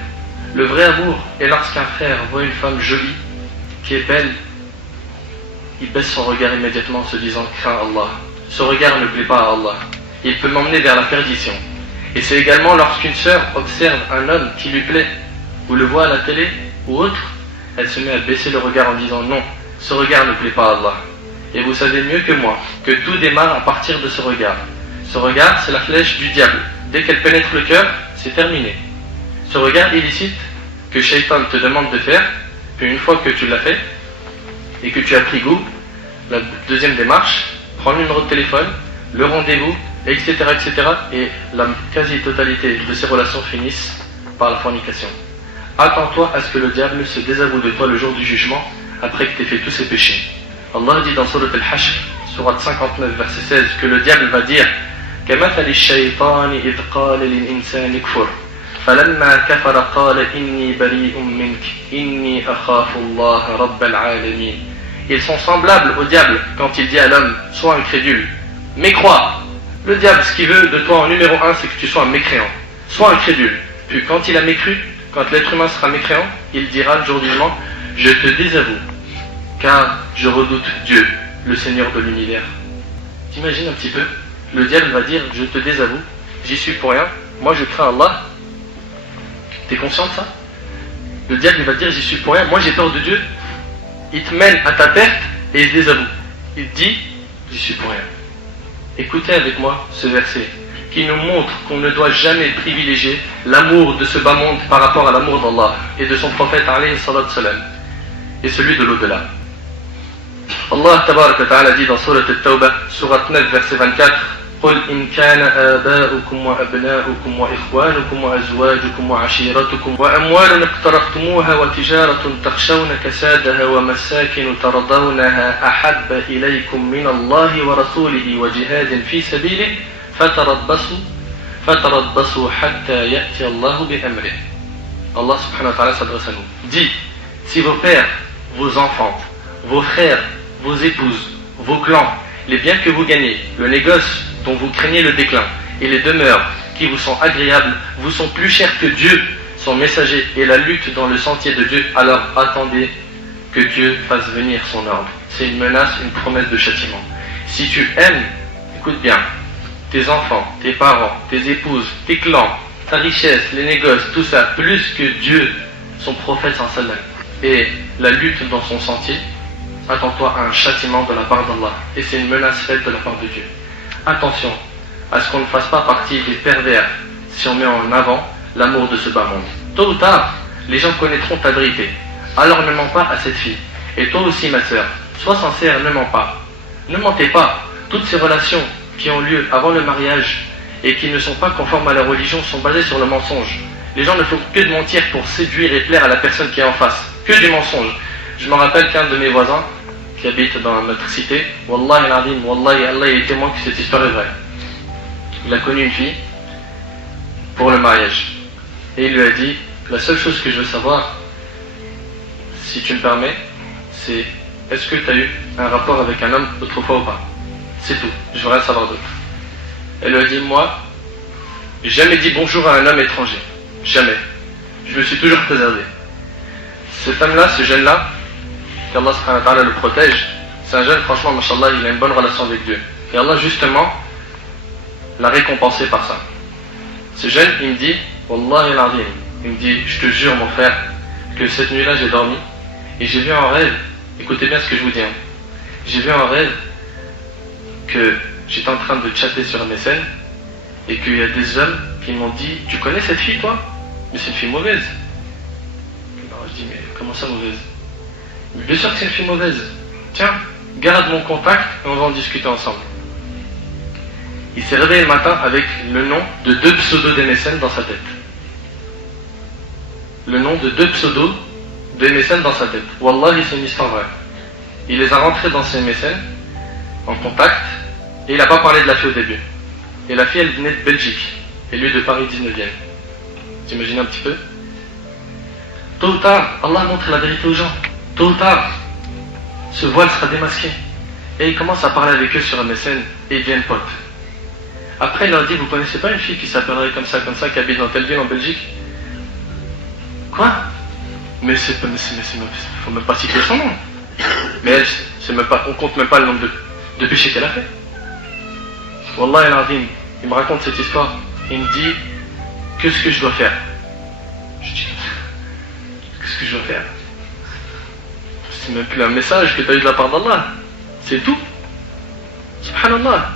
Le vrai amour est lorsqu'un frère voit une femme jolie, qui est belle, il baisse son regard immédiatement en se disant « Crains Allah ». Ce regard ne plaît pas à Allah. Il peut m'emmener vers la perdition. Et c'est également lorsqu'une sœur observe un homme qui lui plaît, ou le voit à la télé, ou autre, elle se met à baisser le regard en disant non, ce regard ne plaît pas à Allah. Et vous savez mieux que moi que tout démarre à partir de ce regard. Ce regard, c'est la flèche du diable. Dès qu'elle pénètre le cœur, c'est terminé. Ce regard illicite que Shaitan te demande de faire, puis une fois que tu l'as fait, et que tu as pris goût, la deuxième démarche, prends le numéro de téléphone, le rendez-vous, etc., etc. Et la quasi-totalité de ces relations finissent par la fornication. Attends-toi à ce que le diable se désavoue de toi le jour du jugement, après que tu aies fait tous ces péchés. Allah dit dans Surat Al-Hashr, Surat 59, verset 16, que le diable va dire كمثل الشيطان إذ قال للإنسان اكفر فلما كفر قال إني بريء منك إني أخاف الله رب العالمين. Ils sont semblables au diable quand il dit à l'homme sois incrédule, mais crois. Le diable, ce qu'il veut de toi en numéro 1, c'est que tu sois un mécréant, sois incrédule. Puis quand il a mécru, quand l'être humain sera mécréant, il dira le jour du jugement je te désavoue, car je redoute Dieu, le Seigneur de l'univers. T'imagines un petit peu, le diable va dire je te désavoue, j'y suis pour rien, moi je crains Allah. T'es conscient de ça? Le diable va dire j'y suis pour rien, moi j'ai peur de Dieu. Il te mène à ta perte et il se désavoue. Il te dit j'y suis pour rien. Écoutez avec moi ce verset qui nous montre qu'on ne doit jamais privilégier l'amour de ce bas monde par rapport à l'amour d'Allah et de son prophète alayhi salatu salam et celui de l'au-delà. Allah tabarak wa ta'ala dit dans Surat At-Tawbah, Surat 9, verset 24, قل إن كان آباؤكم وأبناؤكم وإخوانكم وأزواجكم وعشيرتكم وأموال اقترفتموها وتجارة تخشون كسادها ومساكن ترضونها أحب إليكم من الله ورسوله وجهاد في سبيله فتربصوا حتى يأتي الله بأمره. Allah subhanahu wa ta'ala s'adresse à nous. Dit, si vos pères, vos enfants, vos frères, vos épouses, vos clans, les biens que vous gagnez, le négoce dont vous craignez le déclin, et les demeures qui vous sont agréables, vous sont plus chers que Dieu, son messager, et la lutte dans le sentier de Dieu, alors attendez que Dieu fasse venir son ordre. C'est une menace, une promesse de châtiment. Si tu aimes, écoute bien, tes enfants, tes parents, tes épouses, tes clans, ta richesse, les négoces, tout ça, plus que Dieu, son prophète sallam, et la lutte dans son sentier, attends-toi à un châtiment de la part d'Allah. Et c'est une menace faite de la part de Dieu. Attention à ce qu'on ne fasse pas partie des pervers si on met en avant l'amour de ce bas monde. Tôt ou tard, les gens connaîtront ta vérité. Alors ne mens pas à cette fille. Et toi aussi, ma sœur, sois sincère, ne mens pas. Ne mentez pas. Toutes ces relations qui ont lieu avant le mariage et qui ne sont pas conformes à la religion sont basées sur le mensonge. Les gens ne font que de mentir pour séduire et plaire à la personne qui est en face. Que du mensonge. Je me rappelle qu'un de mes voisins qui habite dans notre cité, Wallahi al-Azim, Wallahi Allah est témoin que cette histoire est vraie. Il a connu une fille pour le mariage. Et il lui a dit, la seule chose que je veux savoir, si tu me permets, c'est est-ce que tu as eu un rapport avec un homme autrefois ou pas? C'est tout, je veux rien savoir d'autre. Elle lui a dit, moi, j'ai jamais dit bonjour à un homme étranger. Jamais. Je me suis toujours préservé. Cet homme-là, ce jeune-là, qu'Allah subhanahu wa ta'ala le protège, c'est un jeune, franchement, mashallah, il a une bonne relation avec Dieu. Et Allah, justement, l'a récompensé par ça. Ce jeune, il me dit, Wallahi al-Azim, il me dit, je te jure, mon frère, que cette nuit-là, j'ai dormi, et j'ai vu en rêve, écoutez bien ce que je vous dis, hein, j'ai vu en rêve que j'étais en train de chatter sur MSN, et qu'il y a des hommes qui m'ont dit, tu connais cette fille, toi? Mais c'est une fille mauvaise. Alors je dis, mais comment ça mauvaise? Mais bien sûr que c'est une fille mauvaise. Tiens, garde mon contact et on va en discuter ensemble. Il s'est réveillé le matin avec le nom de 2 pseudos d'MSN dans sa tête. Le nom de 2 pseudos d'MSN dans sa tête. Wallahi, c'est une histoire vraie. Il les a rentrés dans ses MSN en contact et il n'a pas parlé de la fille au début. Et la fille, elle venait de Belgique et lui de Paris 19e. T'imagines un petit peu? Tôt ou tard, Allah montre la vérité aux gens. Tôt ou tard, ce voile sera démasqué. Et il commence à parler avec eux sur MSN et ils deviennent potes. Après, il leur dit, vous connaissez pas une fille qui s'appellerait comme ça, qui habite dans telle ville en Belgique? Quoi? Mais faut même pas citer son nom. Mais elle, on compte même pas le nombre de péchés qu'elle a fait. Wallah al-Azim, il me raconte cette histoire. Il me dit, qu'est-ce que je dois faire? Je dis, qu'est-ce que je dois faire? C'est même plus un message que tu as eu de la part d'Allah. C'est tout. Subhanallah.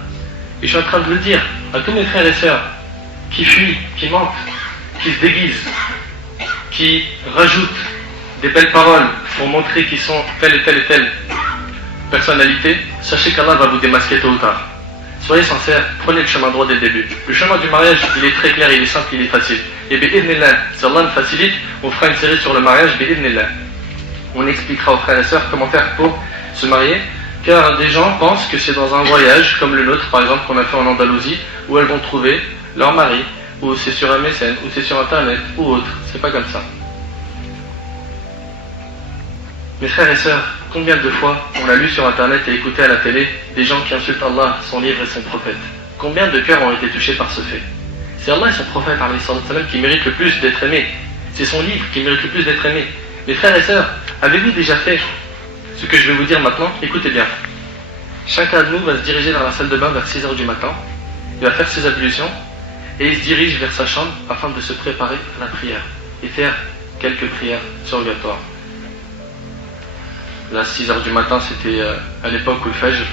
Et je suis en train de le dire à tous mes frères et sœurs qui fuient, qui mentent, qui se déguisent, qui rajoutent des belles paroles pour montrer qu'ils sont telle et telle personnalité. Sachez qu'Allah va vous démasquer tôt ou tard. Soyez sincères, prenez le chemin droit dès le début. Le chemin du mariage, il est très clair, il est simple, il est facile. Et bi'idhnillah, si Allah nous facilite, on fera une série sur le mariage, bi'idhnillah. On expliquera aux frères et sœurs comment faire pour se marier Car des gens pensent que c'est dans un voyage, comme le nôtre par exemple, qu'on a fait en Andalousie, où elles vont trouver leur mari, ou c'est sur MSN, ou c'est sur Internet, ou autre. C'est pas comme ça. Mes frères et sœurs, combien de fois on a lu sur Internet et écouté à la télé des gens qui insultent Allah, son livre et son prophète? Combien de cœurs ont été touchés par ce fait? C'est Allah et son prophète qui méritent le plus d'être aimés. C'est son livre qui mérite le plus d'être aimé. Mes frères et sœurs, avez-vous déjà fait ce que je vais vous dire maintenant? Écoutez bien. Chacun de nous va se diriger dans la salle de bain vers 6h du matin. Il va faire ses ablutions et il se dirige vers sa chambre afin de se préparer à la prière et faire quelques prières surrogatoires. Là, 6h du matin, c'était à l'époque où le Fajr,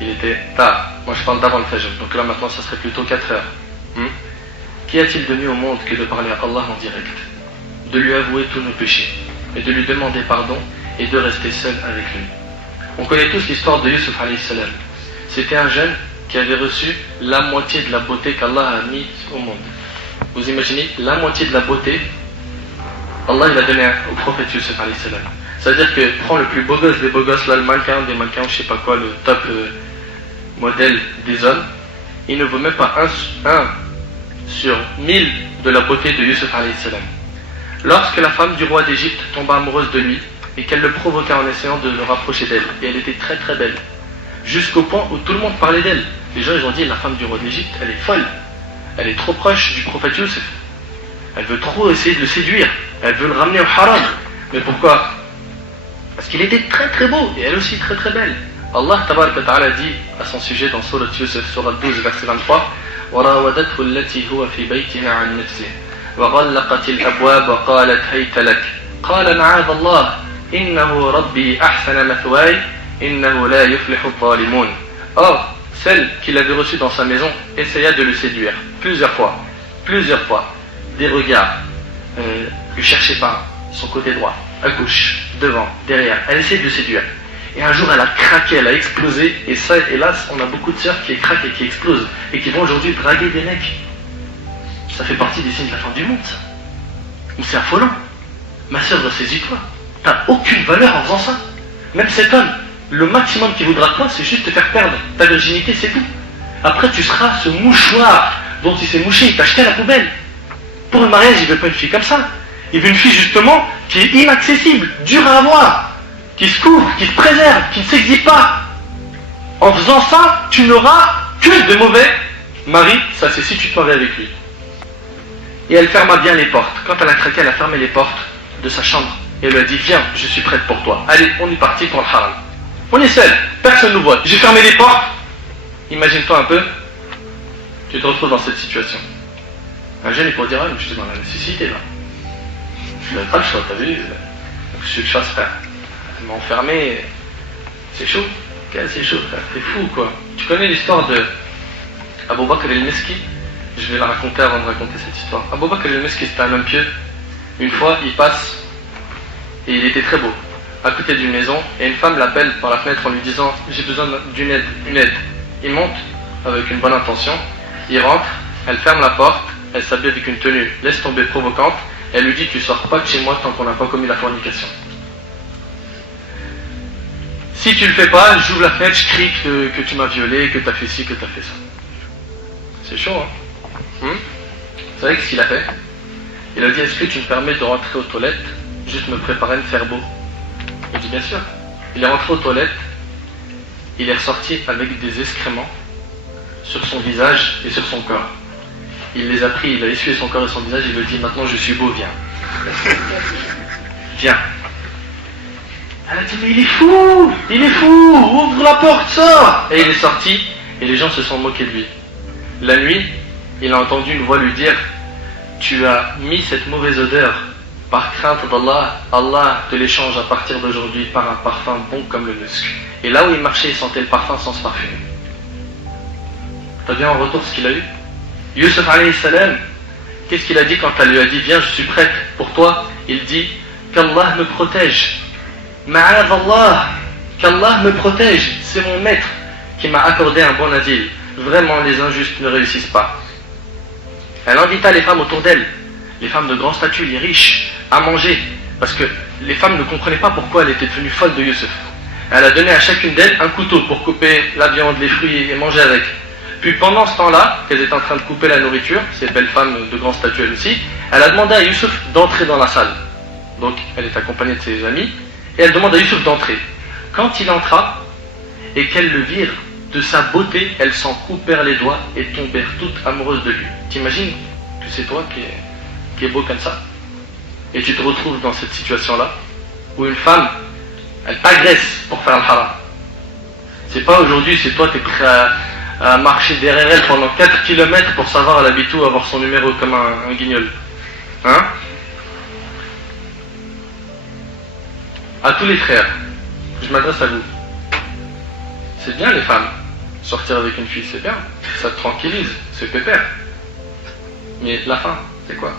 il était tard. Moi, je parle d'avant le Fajr. Donc là, maintenant, ça serait plutôt 4h. Qu'y a-t-il de mieux au monde que de parler à Allah en direct, de lui avouer tous nos péchés, et de lui demander pardon, et de rester seul avec lui? On connaît tous l'histoire de Yusuf alayhi salam. C'était un jeune qui avait reçu la moitié de la beauté qu'Allah a mise au monde. Vous imaginez, la moitié de la beauté, Allah il a donné au prophète Yusuf alayhi salam. C'est-à-dire que prends le plus beau gosse des beaux gosses, là, le mannequin des mannequins, je sais pas quoi, le top modèle des hommes, il ne vaut même pas un sur 1000 de la beauté de Yusuf alayhi salam. Lorsque la femme du roi d'Égypte tomba amoureuse de lui et qu'elle le provoqua en essayant de le rapprocher d'elle, et elle était très très belle, jusqu'au point où tout le monde parlait d'elle. Les gens ils ont dit, la femme du roi d'Égypte, elle est folle, elle est trop proche du prophète Yusuf, elle veut trop essayer de le séduire, elle veut le ramener au haram. Mais pourquoi? Parce qu'il était très très beau et elle aussi très très belle. Allah tabaraka wa ta'ala dit à son sujet dans Surat Yusuf, Surat 12, verset 23, وراودته التي هو في بيتها عن نفسه وغلقت الأبواب وقالت هيت لك قال معاذ الله إنه ربي أحسن مثواي إنه لا يفلح الظالمون. Or, celle qu'il avait reçue dans sa maison essaya de le séduire plusieurs fois, des regards, lui cherchait par son côté droit, à gauche, devant, derrière, elle essayait de le séduire. Et un jour elle a craqué, elle a explosé, et ça, hélas, on a beaucoup de sœurs qui craquent et qui explosent, et qui vont aujourd'hui draguer des mecs. Ça fait partie des signes de la fin du monde, ça. Mais c'est affolant. Ma sœur, ressaisis-toi. T'as aucune valeur en faisant ça. Même cet homme, le maximum qu'il voudra de toi, c'est juste te faire perdre ta virginité, c'est tout. Après, tu seras ce mouchoir dont il s'est mouché, il t'a jeté à la poubelle. Pour le mariage, il veut pas une fille comme ça. Il veut une fille justement qui est inaccessible, dure à avoir, qui se couvre, qui se préserve, qui ne s'exhibe pas. En faisant ça, tu n'auras que de mauvais maris. Ça, c'est si tu te maries avec lui. Et elle ferma bien les portes. Quand elle a craqué, elle a fermé les portes de sa chambre. Et elle lui a dit, viens, je suis prête pour toi. Allez, on est parti pour le haram. On est seul, personne ne nous voit. J'ai fermé les portes. Imagine-toi un peu, tu te retrouves dans cette situation. Un jeune, il pourrait dire, ah, mais je suis dans la nécessité là. Je n'avais pas le choix, t'as vu? Je suis le chasse, frère. Elle m'a enfermé. C'est chaud. C'est chaud, frère. C'est fou, quoi. Tu connais l'histoire de Abu Bakr al-Miski? Je vais la raconter avant de raconter cette histoire. Abu Bakr al-Miski, c'était un homme pieux. Une fois, il passe et il était très beau, à côté d'une maison, et une femme l'appelle par la fenêtre en lui disant, j'ai besoin d'une aide, une aide. Il monte avec une bonne intention, il rentre, elle ferme la porte, elle s'habille avec une tenue, laisse tomber provocante, elle lui dit, tu sors pas de chez moi tant qu'on n'a pas commis la fornication. Si tu le fais pas, j'ouvre la fenêtre, je crie que tu m'as violé, que tu as fait ci, que tu as fait ça. C'est chaud, hein? Vous savez ce qu'il a fait? Il a dit, est-ce que tu me permets de rentrer aux toilettes, juste me préparer à me faire beau? Il dit, bien sûr. Il est rentré aux toilettes, il est ressorti avec des excréments sur son visage et sur son corps. Il les a pris, il a essuyé son corps et son visage, il lui dit, maintenant je suis beau, viens. Viens. Elle a dit, mais il est fou, ouvre la porte, sors. Et il est sorti, et les gens se sont moqués de lui. La nuit, il a entendu une voix lui dire, tu as mis cette mauvaise odeur par crainte d'Allah, Allah te l'échange à partir d'aujourd'hui par un parfum bon comme le musc. Et là où il marchait, il sentait le parfum sans se parfumer. T'as bien en retour ce qu'il a eu? Yusuf alayhi salam, qu'est-ce qu'il a dit quand elle lui a dit, viens, je suis prête pour toi? Il dit, qu'Allah me protège. Ma'ad Allah, qu'Allah me protège. C'est mon maître qui m'a accordé un bon asile. Vraiment, les injustes ne réussissent pas. Elle invita les femmes autour d'elle, les femmes de grand statut, les riches, à manger, parce que les femmes ne comprenaient pas pourquoi elle était devenue folle de Yusuf. Elle a donné à chacune d'elles un couteau pour couper la viande, les fruits et manger avec. Puis pendant ce temps-là, qu'elles étaient en train de couper la nourriture, ces belles femmes de grand statut elles aussi, elle a demandé à Youssouf d'entrer dans la salle. Donc elle est accompagnée de ses amis, et elle demande à Youssouf d'entrer. Quand il entra, et qu'elle le virent, de sa beauté, elles s'en coupèrent les doigts et tombèrent toutes amoureuses de lui. T'imagines que c'est toi qui est beau comme ça? Et tu te retrouves dans cette situation-là, où une femme, elle t'agresse pour faire le haram. C'est pas aujourd'hui, c'est toi qui es prêt à marcher derrière elle pendant 4 km pour savoir elle habite où, avoir son numéro comme un guignol. Hein? À tous les frères, je m'adresse à vous. C'est bien les femmes, sortir avec une fille c'est bien, ça te tranquillise, c'est pépère. Mais la fin, c'est quoi?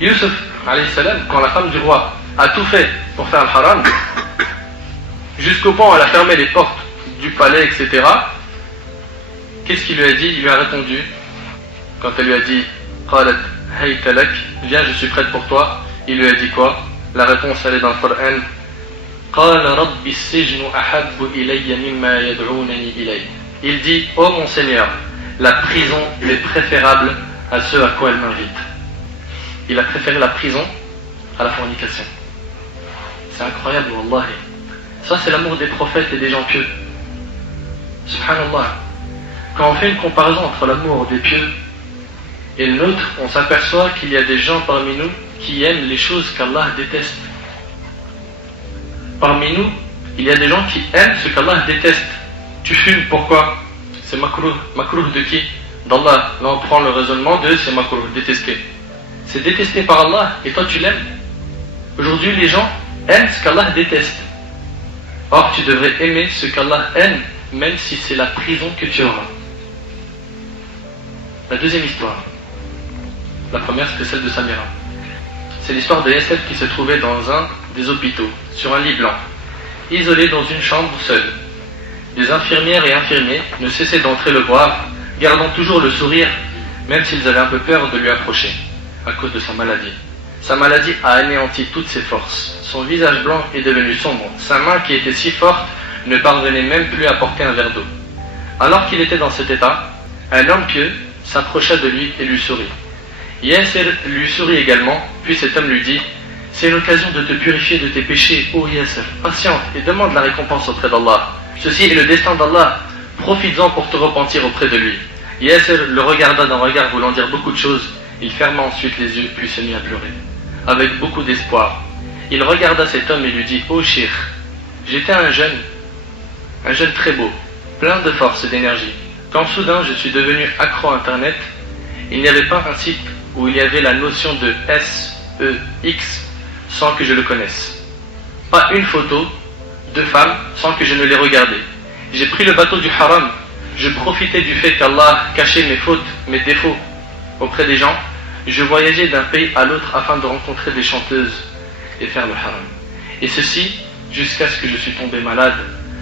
Youssouf, alayhi salam, quand la femme du roi a tout fait pour faire le haram, jusqu'au point où elle a fermé les portes du palais, etc., qu'est-ce qu'il lui a dit? Il lui a répondu, quand elle lui a dit Qalat hayta lak, viens, je suis prête pour toi, il lui a dit quoi? La réponse elle est dans le Coran. Qala rabbi as-sijnu ahabbu ilayya mimma yad'unani ilayh. Il dit, oh mon Seigneur, la prison est préférable à ce à quoi elle m'invite. Il a préféré la prison à la fornication. C'est incroyable, wallahi. Ça c'est l'amour des prophètes et des gens pieux. Subhanallah. Quand on fait une comparaison entre l'amour des pieux et le nôtre, on s'aperçoit qu'il y a des gens parmi nous qui aiment les choses qu'Allah déteste. Parmi nous, il y a des gens qui aiment ce qu'Allah déteste. Tu fumes, pourquoi? C'est makruh. Makruh de qui? D'Allah. Là on prend le raisonnement de c'est makruh, détesté. C'est détesté par Allah et toi tu l'aimes. Aujourd'hui les gens aiment ce qu'Allah déteste. Or tu devrais aimer ce qu'Allah aime, même si c'est la prison que tu auras. La deuxième histoire. La première c'était celle de Samira. C'est l'histoire de Yasser qui se trouvait dans un des hôpitaux, sur un lit blanc, isolé dans une chambre seule. Des infirmières et infirmiers ne cessaient d'entrer le voir, gardant toujours le sourire, même s'ils avaient un peu peur de lui approcher, à cause de sa maladie. Sa maladie a anéanti toutes ses forces. Son visage blanc est devenu sombre. Sa main qui était si forte ne parvenait même plus à porter un verre d'eau. Alors qu'il était dans cet état, un homme pieux s'approcha de lui et lui sourit. Yasser lui sourit également, puis cet homme lui dit « C'est l'occasion de te purifier de tes péchés, ô Yasser, patiente et demande la récompense auprès d'Allah. Ceci est le destin d'Allah, profites-en pour te repentir auprès de lui. » Yasser le regarda d'un regard voulant dire beaucoup de choses, il ferma ensuite les yeux puis se mit à pleurer. Avec beaucoup d'espoir, il regarda cet homme et lui dit « Ô Cheikh, j'étais un jeune très beau, plein de force et d'énergie. Quand soudain je suis devenu accro à Internet, il n'y avait pas un site où il y avait la notion de S-E-X sans que je le connaisse. Pas une photo de femme sans que je ne l'ai regardée. J'ai pris le bateau du haram, je profitais du fait qu'Allah cachait mes fautes, mes défauts auprès des gens. Je voyageais d'un pays à l'autre afin de rencontrer des chanteuses et faire le haram. Et ceci jusqu'à ce que je suis tombé malade.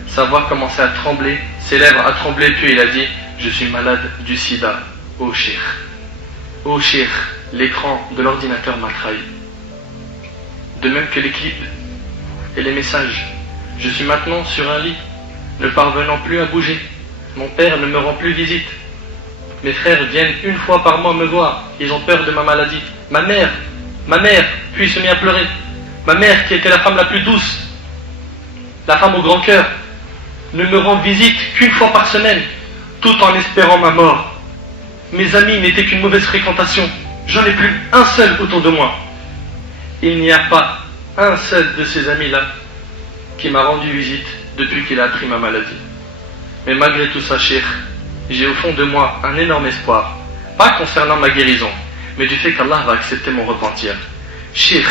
Sa voix commençait à trembler, ses lèvres à trembler, puis il a dit « Je suis malade du sida, ô Cheikh. Ô Cheikh, l'écran de l'ordinateur m'a trahi. De même que les clips et les messages. Je suis maintenant sur un lit, ne parvenant plus à bouger. Mon père ne me rend plus visite. Mes frères viennent une fois par mois me voir. Ils ont peur de ma maladie. Ma mère, puis il se mit à pleurer. Ma mère, qui était la femme la plus douce, la femme au grand cœur, ne me rend visite qu'une fois par semaine, tout en espérant ma mort. Mes amis n'étaient qu'une mauvaise fréquentation. J'en ai plus un seul autour de moi. Il n'y a pas un seul de ces amis-là qui m'a rendu visite depuis qu'il a appris ma maladie. Mais malgré tout ça, Cheikh, j'ai au fond de moi un énorme espoir, pas concernant ma guérison, mais du fait qu'Allah va accepter mon repentir. Cheikh,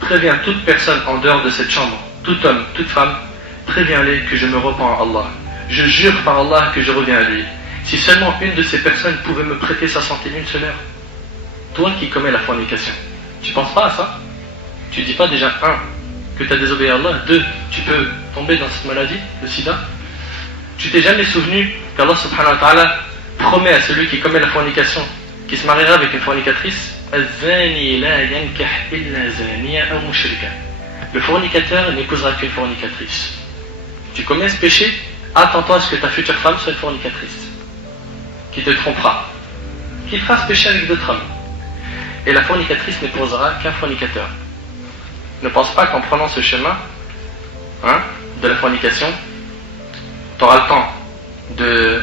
préviens toute personne en dehors de cette chambre, tout homme, toute femme, préviens-les que je me repens à Allah. Je jure par Allah que je reviens à lui. Si seulement une de ces personnes pouvait me prêter sa santé d'une seule heure. Toi qui commets la fornication, tu penses pas à ça? Tu dis pas déjà, 1, que tu as désobéi à Allah, 2, tu peux tomber dans cette maladie, le sida? Tu t'es jamais souvenu qu'Allah subhanahu wa ta'ala promet à celui qui commet la fornication, qui se mariera avec une fornicatrice, le fornicateur n'épousera qu'une fornicatrice. tu commets ce péché, attends-toi à ce que ta future femme soit une fornicatrice, qui te trompera, qui fera ce péché avec d'autres hommes. Et la fornicatrice n'épousera qu'un fornicateur. Ne pense pas qu'en prenant ce chemin de la fornication, tu auras le temps de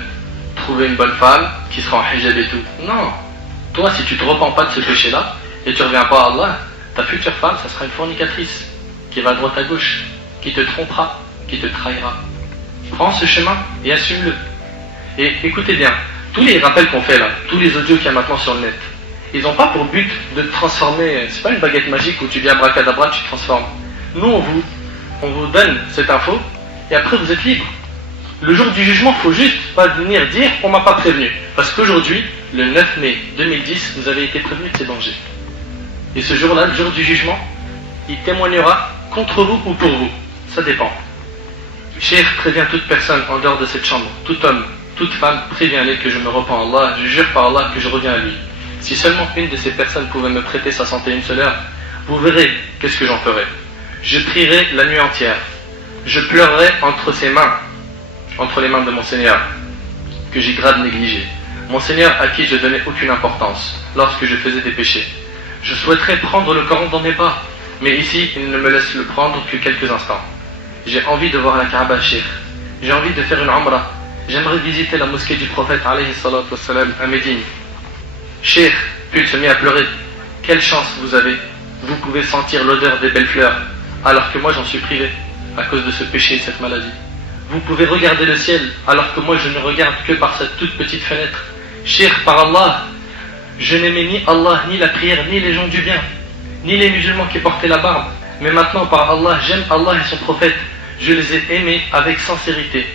trouver une bonne femme qui sera en hijab et tout. Non. Toi, si tu ne te repens pas de ce péché-là, et tu ne reviens pas à Allah, ta future femme, ça sera une fornicatrice, qui va à droite à gauche, qui te trompera, qui te trahira. Prends ce chemin et assume-le. Et écoutez bien, tous les rappels qu'on fait là, tous les audios qu'il y a maintenant sur le net, ils n'ont pas pour but de te transformer, c'est pas une baguette magique où tu viens abracadabra, tu te transformes. Nous, on vous donne cette info, et après vous êtes libre. Le jour du jugement, il ne faut juste pas venir dire on ne m'a pas prévenu. Parce qu'aujourd'hui, le 9 mai 2010, vous avez été prévenu de ces dangers. Et ce jour-là, le jour du jugement, il témoignera contre vous ou pour vous. Ça dépend. Cheikh prévient toute personne en dehors de cette chambre, tout homme, toute femme, préviens-les que je me repens à Allah, je jure par Allah que je reviens à lui. Si seulement une de ces personnes pouvait me prêter sa santé une seule heure, vous verrez qu'est-ce que j'en ferai. Je prierai la nuit entière. Je pleurerai entre ses mains, entre les mains de mon Seigneur, que j'ai grave négligé. Mon Seigneur à qui je donnais aucune importance lorsque je faisais des péchés. Je souhaiterais prendre le Coran dans mes bras, mais ici, il ne me laisse le prendre que quelques instants. J'ai envie de voir la Kaaba, Cheikh. J'ai envie de faire une Umrah. J'aimerais visiter la mosquée du prophète alayhi salatu wassalam à Médine. Cheikh, puis il se mit à pleurer. Quelle chance vous avez. Vous pouvez sentir l'odeur des belles fleurs, alors que moi j'en suis privé, à cause de ce péché et cette maladie. Vous pouvez regarder le ciel, alors que moi je ne regarde que par cette toute petite fenêtre. Cheikh, par Allah, je n'aimais ni Allah, ni la prière, ni les gens du bien, ni les musulmans qui portaient la barbe. Mais maintenant, par Allah, j'aime Allah et son prophète. Je les ai aimés avec sincérité.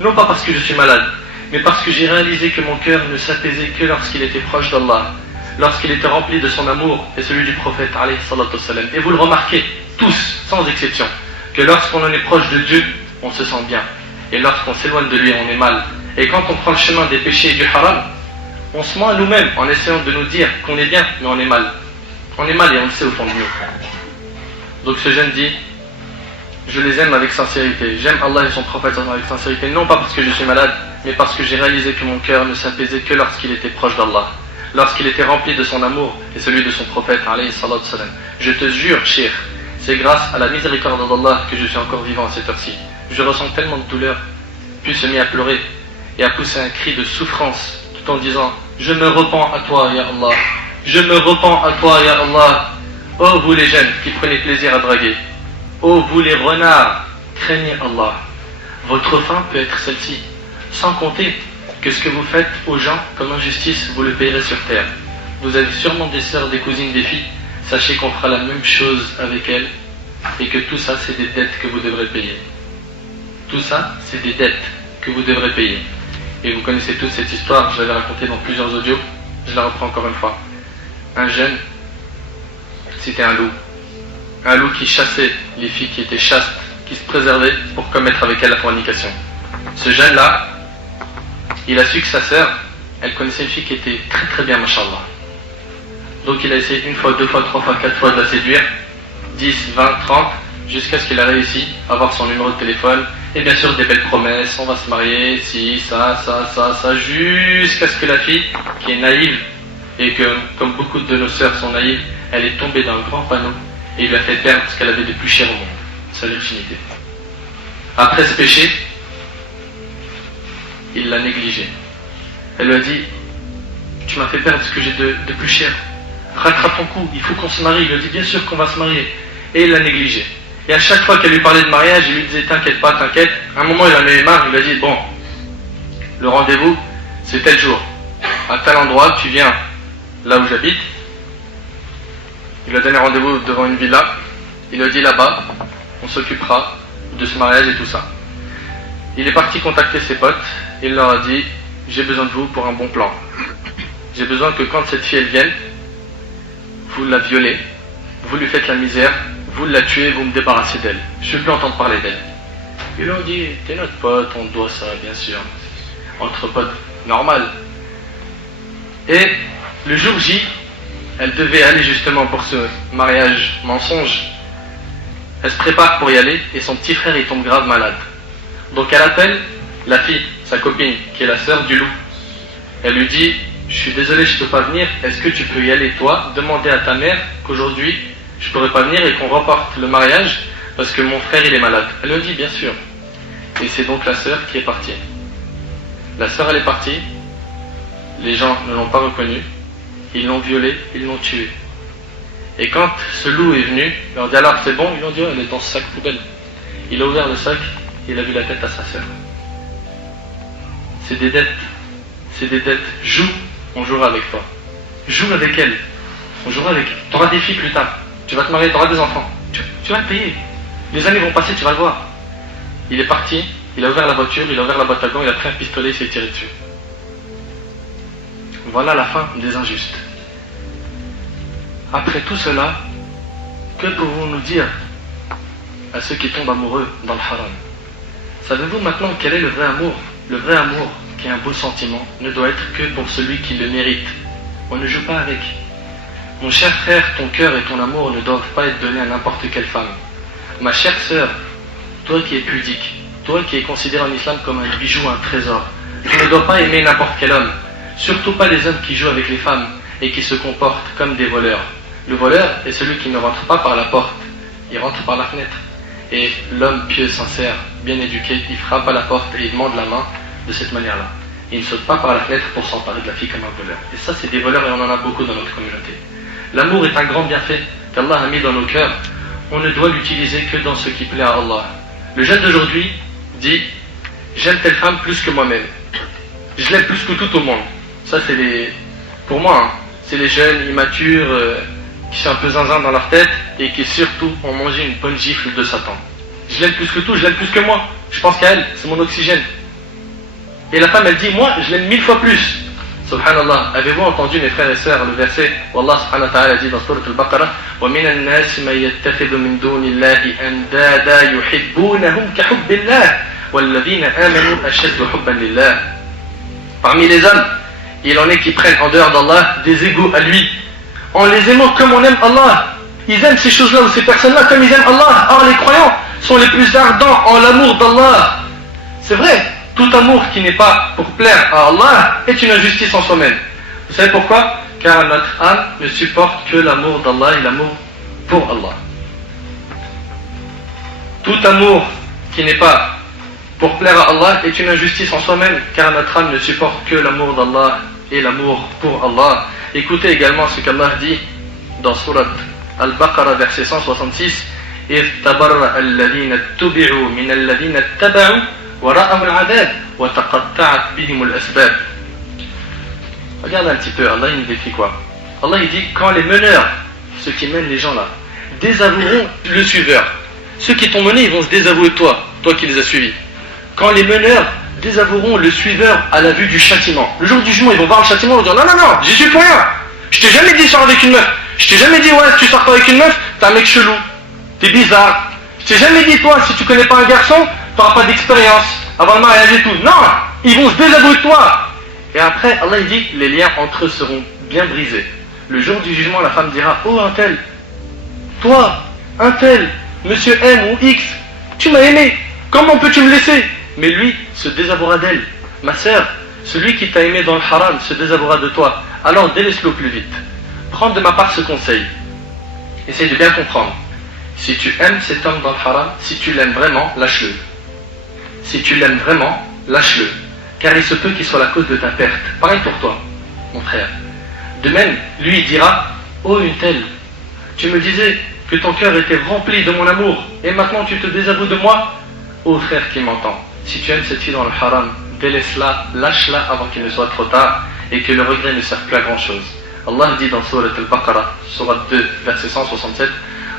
Non pas parce que je suis malade, mais parce que j'ai réalisé que mon cœur ne s'apaisait que lorsqu'il était proche d'Allah, lorsqu'il était rempli de son amour et celui du prophète alayhi salatu wassalam. Et vous le remarquez, tous, sans exception, que lorsqu'on en est proche de Dieu, on se sent bien. Et lorsqu'on s'éloigne de lui, on est mal. Et quand on prend le chemin des péchés et du haram, on se ment à nous-mêmes en essayant de nous dire qu'on est bien, mais on est mal. On est mal et on le sait au fond de nous. Donc ce jeune dit, je les aime avec sincérité. J'aime Allah et son prophète avec sincérité, non pas parce que je suis malade, mais parce que j'ai réalisé que mon cœur ne s'apaisait que lorsqu'il était proche d'Allah, lorsqu'il était rempli de son amour et celui de son prophète alayhi salatu wassalam. Je te jure, Cheikh, c'est grâce à la miséricorde d'Allah que je suis encore vivant à cette heure-ci. Je ressens tellement de douleur. Puis se mit à pleurer et à pousser un cri de souffrance tout en disant, je me repens à toi, ya Allah. Je me repens à toi, ya Allah. Oh vous les jeunes qui prenez plaisir à draguer. Oh vous les renards, craignez Allah. Votre fin peut être celle-ci, sans compter que ce que vous faites aux gens comme injustice, vous le payerez sur terre. Vous avez sûrement des sœurs, des cousines, des filles. Sachez qu'on fera la même chose avec elles et que tout ça c'est des dettes que vous devrez payer. Tout ça c'est des dettes que vous devrez payer. Et vous connaissez tous cette histoire, je l'avais racontée dans plusieurs audios, je la reprends encore une fois. Un jeune, c'était un loup. Un loup qui chassait les filles qui étaient chastes, qui se préservaient pour commettre avec elles la fornication. Ce jeune-là, il a su que sa sœur, elle connaissait une fille qui était très très bien, mashallah. Donc il a essayé une fois, deux fois, trois fois, quatre fois de la séduire, 10, 20, 30, jusqu'à ce qu'il a réussi à avoir son numéro de téléphone, et bien sûr des belles promesses, on va se marier, si, ça, jusqu'à ce que la fille, qui est naïve, et que, comme beaucoup de nos sœurs sont naïves, elle est tombée dans un grand panneau, et il lui a fait perdre ce qu'elle avait de plus cher au monde, sa virginité. Après ce péché, il l'a négligée. Elle lui a dit, tu m'as fait perdre ce que j'ai de plus cher. Rattrape ton coup, il faut qu'on se marie. Il lui a dit, bien sûr qu'on va se marier. Et il l'a négligée. Et à chaque fois qu'elle lui parlait de mariage, il lui disait, t'inquiète pas, t'inquiète. À un moment, il en avait marre, il lui a dit, bon, le rendez-vous, c'est tel jour. À tel endroit, tu viens là où j'habite. Il lui a donné rendez-vous devant une villa. Il lui a dit, là-bas, on s'occupera de ce mariage et tout ça. Il est parti contacter ses potes. Il leur a dit, j'ai besoin de vous pour un bon plan. J'ai besoin que quand cette fille elle vienne, vous la violez, vous lui faites la misère, vous la tuez, vous me débarrassez d'elle. Je ne veux plus entendre parler d'elle. Ils lui ont dit, t'es notre pote, on te doit ça, bien sûr. Entre potes, normal. Et le jour J, elle devait aller justement pour ce mariage mensonge. Elle se prépare pour y aller et son petit frère il tombe grave malade. Donc elle appelle la fille, sa copine, qui est la sœur du loup. Elle lui dit, je suis désolé, je ne peux pas venir, est-ce que tu peux y aller toi, demander à ta mère qu'aujourd'hui je ne pourrais pas venir et qu'on reporte le mariage parce que mon frère il est malade. Elle lui dit bien sûr. Et c'est donc la sœur qui est partie. La sœur elle est partie, les gens ne l'ont pas reconnue, ils l'ont violée, ils l'ont tuée. Et quand ce loup est venu, il leur dit alors c'est bon, ils lui ont dit oh, elle est dans ce sac poubelle. Il a ouvert le sac, il a vu la tête à sa sœur. C'est des dettes, c'est des dettes. Joue, on jouera avec toi. Joue avec elle, on jouera avec elle. Tu auras des filles plus tard, tu vas te marier, tu auras des enfants. Tu vas te payer. Les années vont passer, tu vas le voir. Il est parti, il a ouvert la voiture, il a ouvert la boîte à gants, il a pris un pistolet, il s'est tiré dessus. Voilà la fin des injustes. Après tout cela, que pouvons-nous dire à ceux qui tombent amoureux dans le haram? Savez-vous maintenant quel est le vrai amour? Le vrai amour, qui est un beau sentiment, ne doit être que pour celui qui le mérite. On ne joue pas avec. Mon cher frère, ton cœur et ton amour ne doivent pas être donnés à n'importe quelle femme. Ma chère sœur, toi qui es pudique, toi qui es considéré en islam comme un bijou, un trésor, tu ne dois pas aimer n'importe quel homme, surtout pas les hommes qui jouent avec les femmes et qui se comportent comme des voleurs. Le voleur est celui qui ne rentre pas par la porte, il rentre par la fenêtre. Et l'homme pieux, sincère, bien éduqué, il frappe à la porte et il demande la main de cette manière-là. Il ne saute pas par la fenêtre pour s'emparer de la fille comme un voleur. Et ça, c'est des voleurs et on en a beaucoup dans notre communauté. L'amour est un grand bienfait qu'Allah a mis dans nos cœurs. On ne doit l'utiliser que dans ce qui plaît à Allah. Le jeune d'aujourd'hui dit « J'aime telle femme plus que moi-même. Je l'aime plus que tout au monde. » Ça, c'est les... Pour moi, hein, c'est les jeunes immatures qui sont un peu zinzin dans leur tête et qui surtout ont mangé une bonne gifle de Satan. Je l'aime plus que tout, je l'aime plus que moi. Je pense qu'à elle, c'est mon oxygène. Et la femme, elle dit « Moi, je l'aime 1000 fois plus. » Subhanallah, avez-vous entendu mes frères et sœurs le verset où Allah subhanahu wa ta'ala dit dans Surat al-Baqarah وَمِنَ النَّاسِ مَنْ يَتَّخِذُ مِنْ دُونِ اللَّهِ أَنْدَادًا يُحِبُّونَهُمْ كَحُبِّ اللَّهِ وَالَّذِينَ آمَنُوا أَشَدُّ حُبًّا لِلَّهِ. Parmi les hommes, il en est qui prennent en dehors d'Allah des égaux à lui, en les aimant comme on aime Allah. Ils aiment ces choses-là ou ces personnes-là comme ils aiment Allah. Or les croyants sont les plus ardents en l'amour d'Allah. C'est vrai. Tout amour qui n'est pas pour plaire à Allah est une injustice en soi-même. Vous savez pourquoi? Car notre âme ne supporte que l'amour d'Allah et l'amour pour Allah. Tout amour qui n'est pas pour plaire à Allah est une injustice en soi-même, car notre âme ne supporte que l'amour d'Allah et l'amour pour Allah. Écoutez également ce qu'Allah dit dans Surat Al-Baqarah, verset 166. إِذْ تَبَرَّأَ الَّذِينَ اتُّبِعُوا مِنَ الَّذِينَ اتَّبَعُوا وَرَأَوُا الْعَذَابَ وَتَقَطَّعَتْ بِهِمُ الْأَسْبَابُ. Regarde un petit peu, Allah il nous décrit quoi? Allah il dit quand les meneurs, ceux qui mènent les gens là, désavoueront le suiveur. Ceux qui t'ont mené, ils vont se désavouer toi qui les as suivis. Quand les meneurs désavoueront le suiveur à la vue du châtiment. Le jour du jugement, ils vont voir le châtiment, ils vont dire non, j'y suis pour rien. Je t'ai jamais dit sors avec une meuf. Je t'ai jamais dit ouais, si tu sors pas avec une meuf, t'es un mec chelou. T'es bizarre. Je t'ai jamais dit toi, si tu connais pas un garçon, t'auras pas d'expérience avant le mariage et tout. Non, ils vont se désavouer de toi. Et après, Allah il dit, les liens entre eux seront bien brisés. Le jour du jugement, la femme dira, oh un tel, toi, un tel, monsieur M ou X, tu m'as aimé, comment peux-tu me laisser? Mais lui se désavouera d'elle. Ma sœur, celui qui t'a aimé dans le haram se désavouera de toi. Alors délaisse-le au plus vite. Prends de ma part ce conseil. Essaye de bien comprendre. Si tu aimes cet homme dans le haram, si tu l'aimes vraiment, lâche-le. Si tu l'aimes vraiment, lâche-le. Car il se peut qu'il soit la cause de ta perte. Pareil pour toi, mon frère. De même, lui il dira, oh une telle, tu me disais que ton cœur était rempli de mon amour, et maintenant tu te désavoues de moi. Ô frère qui m'entend, si tu aimes cette fille dans le haram, délaisse-la, lâche-la avant qu'il ne soit trop tard, et que le regret ne serve plus à grand chose. Allah dit dans Surat Al-Baqarah, Surat 2, verset 167,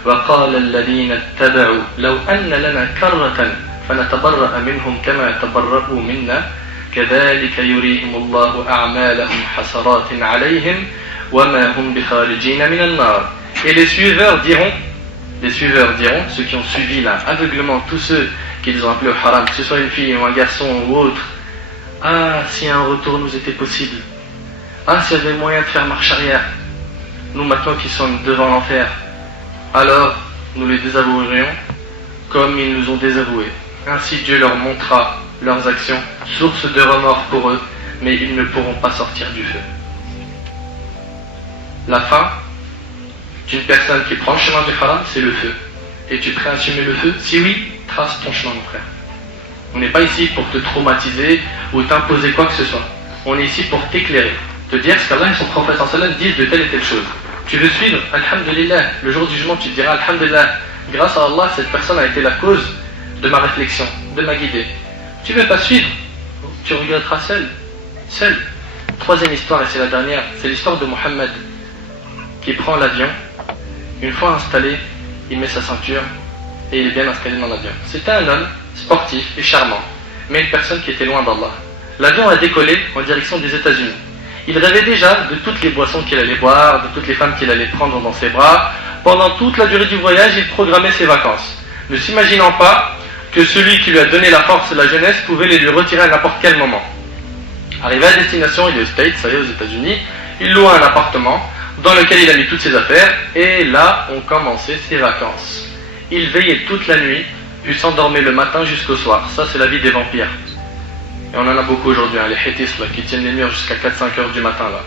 وَقَالَ الَّذِينَ اتَّبَعُوا لَوْ أَنَّ لَنَا كَرَّةً فَنَتَبَرَّأَ مِنْهُمْ كَمَا تَبَرَّؤُوا مِنَّا كَذَلِكَ يُرِيهِمُ اللَّهُ أَعْمَالَهُمْ حَسَرَاتٍ عَلَيْهِمْ وَمَا هُمْ بِخَارِجِينَ مِنَ النَّارِ. Et les suiveurs diront, ceux qui ont suivi là, aveuglement, tous ceux qu'ils ont appelés au haram, que ce soit une fille ou un garçon ou autre, ah, si un retour nous était possible, ah, s'il y avait moyen de faire marche arrière, nous maintenant qui sommes devant l'enfer, alors nous les désavouerions comme ils nous ont désavoués. Ainsi Dieu leur montrera leurs actions, source de remords pour eux, mais ils ne pourront pas sortir du feu. La fin d'une personne qui prend le chemin du haram, c'est le feu. Es-tu prêt à assumer le feu? Si oui, trace ton chemin, mon frère. On n'est pas ici pour te traumatiser ou t'imposer quoi que ce soit. On est ici pour t'éclairer, te dire ce qu'Allah et son prophète sallallahu disent de telle et telle chose. Tu veux suivre, alhamdulillah, le jour du jugement tu te diras alhamdulillah, grâce à Allah cette personne a été la cause de ma réflexion, de ma guidée. Tu veux pas suivre, tu regretteras seul. Troisième histoire, et c'est la dernière, c'est l'histoire de Mohammed qui prend l'avion. Une fois installé, il met sa ceinture et il est bien installé dans l'avion. C'était un homme sportif et charmant, mais une personne qui était loin d'Allah. L'avion a décollé en direction des États-Unis. Il rêvait déjà de toutes les boissons qu'il allait boire, de toutes les femmes qu'il allait prendre dans ses bras. Pendant toute la durée du voyage, il programmait ses vacances, ne s'imaginant pas que celui qui lui a donné la force et la jeunesse pouvait les lui retirer à n'importe quel moment. Arrivé à destination, il est aux States, ça y est, aux États-Unis, il loua un appartement dans lequel il a mis toutes ses affaires, et là ont commencé ses vacances. Il veillait toute la nuit, puis s'endormait le matin jusqu'au soir. Ça, c'est la vie des vampires. Et on en a beaucoup aujourd'hui, hein, les hétis là, qui tiennent les murs jusqu'à 4-5 heures du matin. Là.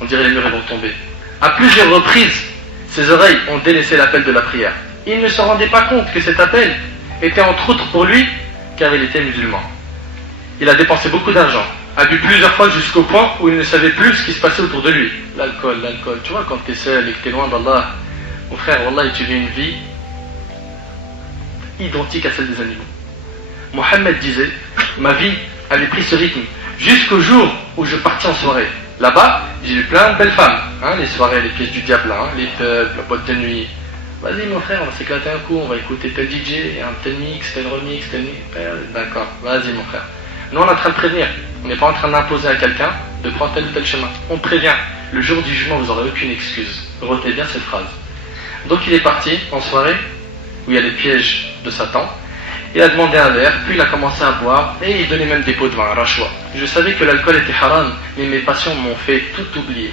On dirait les murs ils vont tomber. À plusieurs reprises, ses oreilles ont délaissé l'appel de la prière. Il ne se rendait pas compte que cet appel était entre autres pour lui, car il était musulman. Il a dépensé beaucoup d'argent, a bu plusieurs fois jusqu'au point où il ne savait plus ce qui se passait autour de lui. L'alcool. Tu vois, quand tu es seul et que tu es loin d'Allah, mon frère, Wallah, tu vis une vie identique à celle des animaux. Mohammed disait, ma vie avait pris ce rythme jusqu'au jour où je partis en soirée. Là-bas, j'ai eu plein de belles femmes, hein, les soirées, les pièces du diable, hein, les pubs, la boîte de nuit. Vas-y mon frère, on va s'éclater un coup, on va écouter tel DJ, un tel mix, tel remix, tel mix. D'accord, vas-y mon frère. Nous on est en train de prévenir, on n'est pas en train d'imposer à quelqu'un de prendre tel ou tel chemin. On prévient, le jour du jugement vous n'aurez aucune excuse. Retenez bien cette phrase. Donc il est parti en soirée, où il y a les pièges de Satan. Il a demandé un verre, puis il a commencé à boire, et il donnait même des pots de vin, rachwa. Je savais que l'alcool était haram, mais mes passions m'ont fait tout oublier.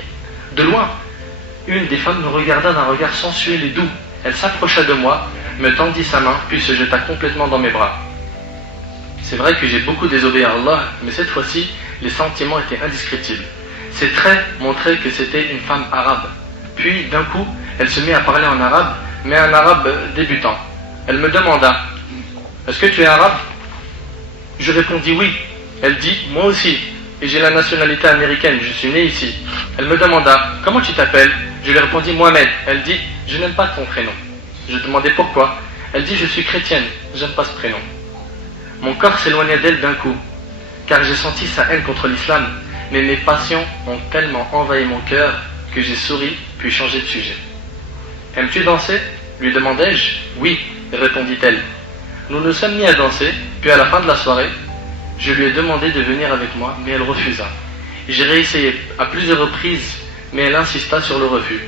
De loin, une des femmes me regarda d'un regard sensuel et doux. Elle s'approcha de moi, me tendit sa main, puis se jeta complètement dans mes bras. C'est vrai que j'ai beaucoup désobéi à Allah, mais cette fois-ci, les sentiments étaient indescriptibles. Ses traits montraient que c'était une femme arabe. Puis, d'un coup, elle se mit à parler en arabe, mais un arabe débutant. Elle me demanda, « Est-ce que tu es arabe ?» Je répondis oui. Elle dit, « Moi aussi, et j'ai la nationalité américaine, je suis né ici. » Elle me demanda, « Comment tu t'appelles ?» Je lui répondis, « Mohamed. » Elle dit, « Je n'aime pas ton prénom. » Je demandai pourquoi. Elle dit, « Je suis chrétienne, j'aime pas ce prénom. » Mon corps s'éloigna d'elle d'un coup, car j'ai senti sa haine contre l'islam, mais mes passions ont tellement envahi mon cœur que j'ai souri, puis changé de sujet. « Aimes-tu danser ?» lui demandai-je. « Oui, » répondit-elle. Nous nous sommes mis à danser, puis à la fin de la soirée, je lui ai demandé de venir avec moi, mais elle refusa. J'ai réessayé à plusieurs reprises, mais elle insista sur le refus.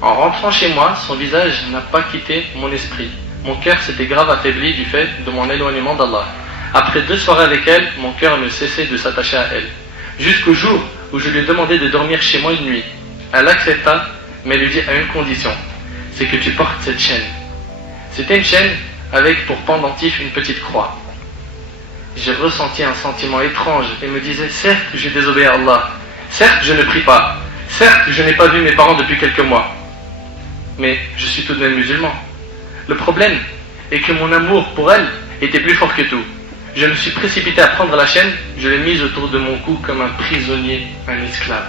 En rentrant chez moi, son visage n'a pas quitté mon esprit. Mon cœur s'était grave affaibli du fait de mon éloignement d'Allah. Après 2 soirées avec elle, mon cœur ne cessait de s'attacher à elle. Jusqu'au jour où je lui ai demandé de dormir chez moi une nuit. Elle accepta, mais lui dit à une condition, c'est que tu portes cette chaîne. C'était une chaîne avec pour pendentif une petite croix. J'ai ressenti un sentiment étrange et me disais, certes j'ai désobéi à Allah, certes je ne prie pas, certes je n'ai pas vu mes parents depuis quelques mois, mais je suis tout de même musulman. Le problème est que mon amour pour elle était plus fort que tout. Je me suis précipité à prendre la chaîne, je l'ai mise autour de mon cou comme un prisonnier, un esclave.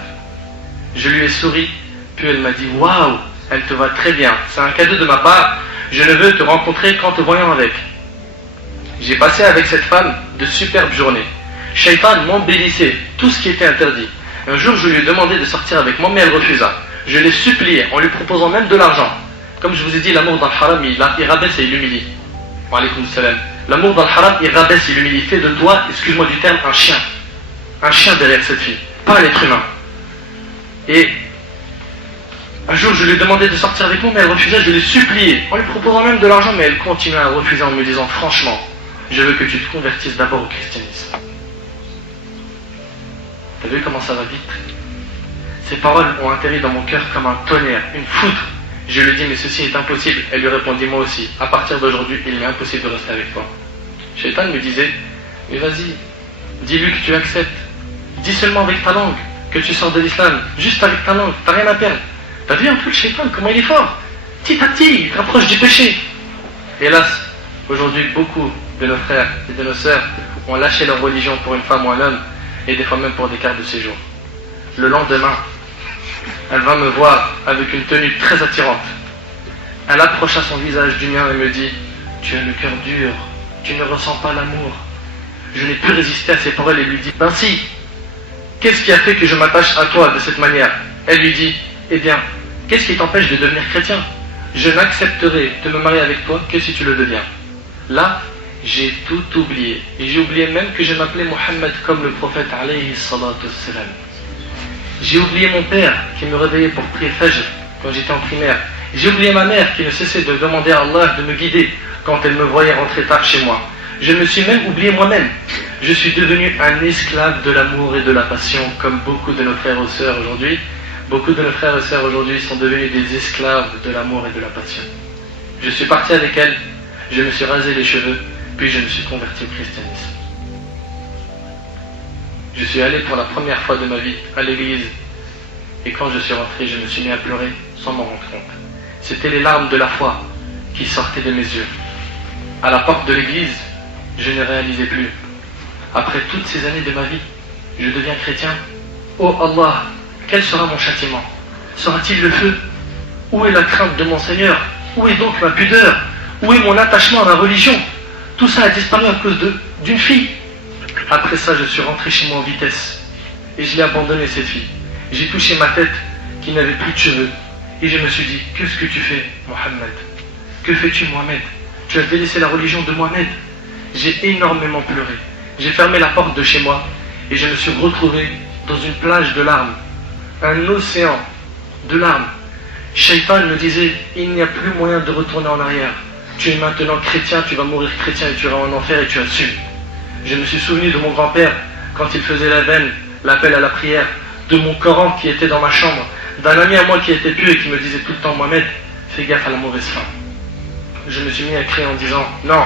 Je lui ai souri, puis elle m'a dit, waouh, elle te va très bien, c'est un cadeau de ma part, je ne veux te rencontrer qu'en te voyant avec. J'ai passé avec cette femme de superbes journées. Shaitan m'embellissait tout ce qui était interdit. Un jour, je lui ai demandé de sortir avec moi, mais elle refusa. Je l'ai supplié en lui proposant même de l'argent. Comme je vous ai dit, l'amour dans le haram, il rabaisse et il humilie. Wa alaykoum salam. L'amour dans le haram, il rabaisse et il humilie. Fait de toi, excuse-moi du terme, un chien. Un chien derrière cette fille, pas un être humain. Et un jour, je lui ai demandé de sortir avec moi, mais elle refusait. Je l'ai supplié en lui proposant même de l'argent, mais elle continuait à refuser en me disant, franchement, je veux que tu te convertisses d'abord au christianisme. T'as vu comment ça va vite? Ces paroles ont atterri dans mon cœur comme un tonnerre, une foudre. Je lui ai dit, mais ceci est impossible. Elle lui répondit, moi aussi. À partir d'aujourd'hui, il m'est impossible de rester avec toi. Shaitan me disait, mais vas-y, dis-lui que tu acceptes. Dis seulement avec ta langue que tu sors de l'islam, juste avec ta langue, t'as rien à perdre. T'as vu un peu le shaitan, comment il est fort? Petit à petit, il te rapproche du péché. Hélas, aujourd'hui, beaucoup de nos frères et de nos sœurs ont lâché leur religion pour une femme ou un homme, et des fois même pour des cartes de séjour. Le lendemain, elle va me voir avec une tenue très attirante. Elle approcha son visage du mien et me dit, tu as le cœur dur, tu ne ressens pas l'amour. Je n'ai pu résister à ses paroles et lui dis, ben si, qu'est-ce qui a fait que je m'attache à toi de cette manière? Elle lui dit, eh bien, qu'est-ce qui t'empêche de devenir chrétien? Je n'accepterai de me marier avec toi que si tu le deviens. Là, j'ai tout oublié. Et j'ai oublié même que je m'appelais Mohammed comme le prophète alayhi salatu wassalam. J'ai oublié mon père qui me réveillait pour prier Fajr quand j'étais en primaire. J'ai oublié ma mère qui ne cessait de demander à Allah de me guider quand elle me voyait rentrer tard chez moi. Je me suis même oublié moi-même. Je suis devenu un esclave de l'amour et de la passion comme beaucoup de nos frères et sœurs aujourd'hui. Beaucoup de nos frères et sœurs aujourd'hui sont devenus des esclaves de l'amour et de la passion. Je suis parti avec elle, je me suis rasé les cheveux, puis je me suis converti au christianisme. Je suis allé pour la première fois de ma vie à l'église, et quand je suis rentré, je me suis mis à pleurer sans m'en rendre compte. C'était les larmes de la foi qui sortaient de mes yeux. À la porte de l'église, je ne réalisais plus. Après toutes ces années de ma vie, je deviens chrétien. Oh Allah, quel sera mon châtiment? Sera-t-il le feu? Où est la crainte de mon Seigneur? Où est donc ma pudeur? Où est mon attachement à ma religion? Tout ça a disparu à cause d'une fille. Après ça, je suis rentré chez moi en vitesse. Et je l'ai abandonné, cette fille. J'ai touché ma tête qui n'avait plus de cheveux. Et je me suis dit, qu'est-ce que tu fais, Mohammed? Que fais-tu, Mohamed? Tu as délaissé la religion de Mohamed. J'ai énormément pleuré. J'ai fermé la porte de chez moi. Et je me suis retrouvé dans une plage de larmes. Un océan de larmes. Shaitan me disait, il n'y a plus moyen de retourner en arrière. Tu es maintenant chrétien, tu vas mourir chrétien et tu iras en enfer et tu assumes. Je me suis souvenu de mon grand-père quand il faisait la veine, l'appel à la prière, de mon Coran qui était dans ma chambre, d'un ami à moi qui était pieux et qui me disait tout le temps, Mohamed, fais gaffe à la mauvaise fin. Je me suis mis à crier en disant, non,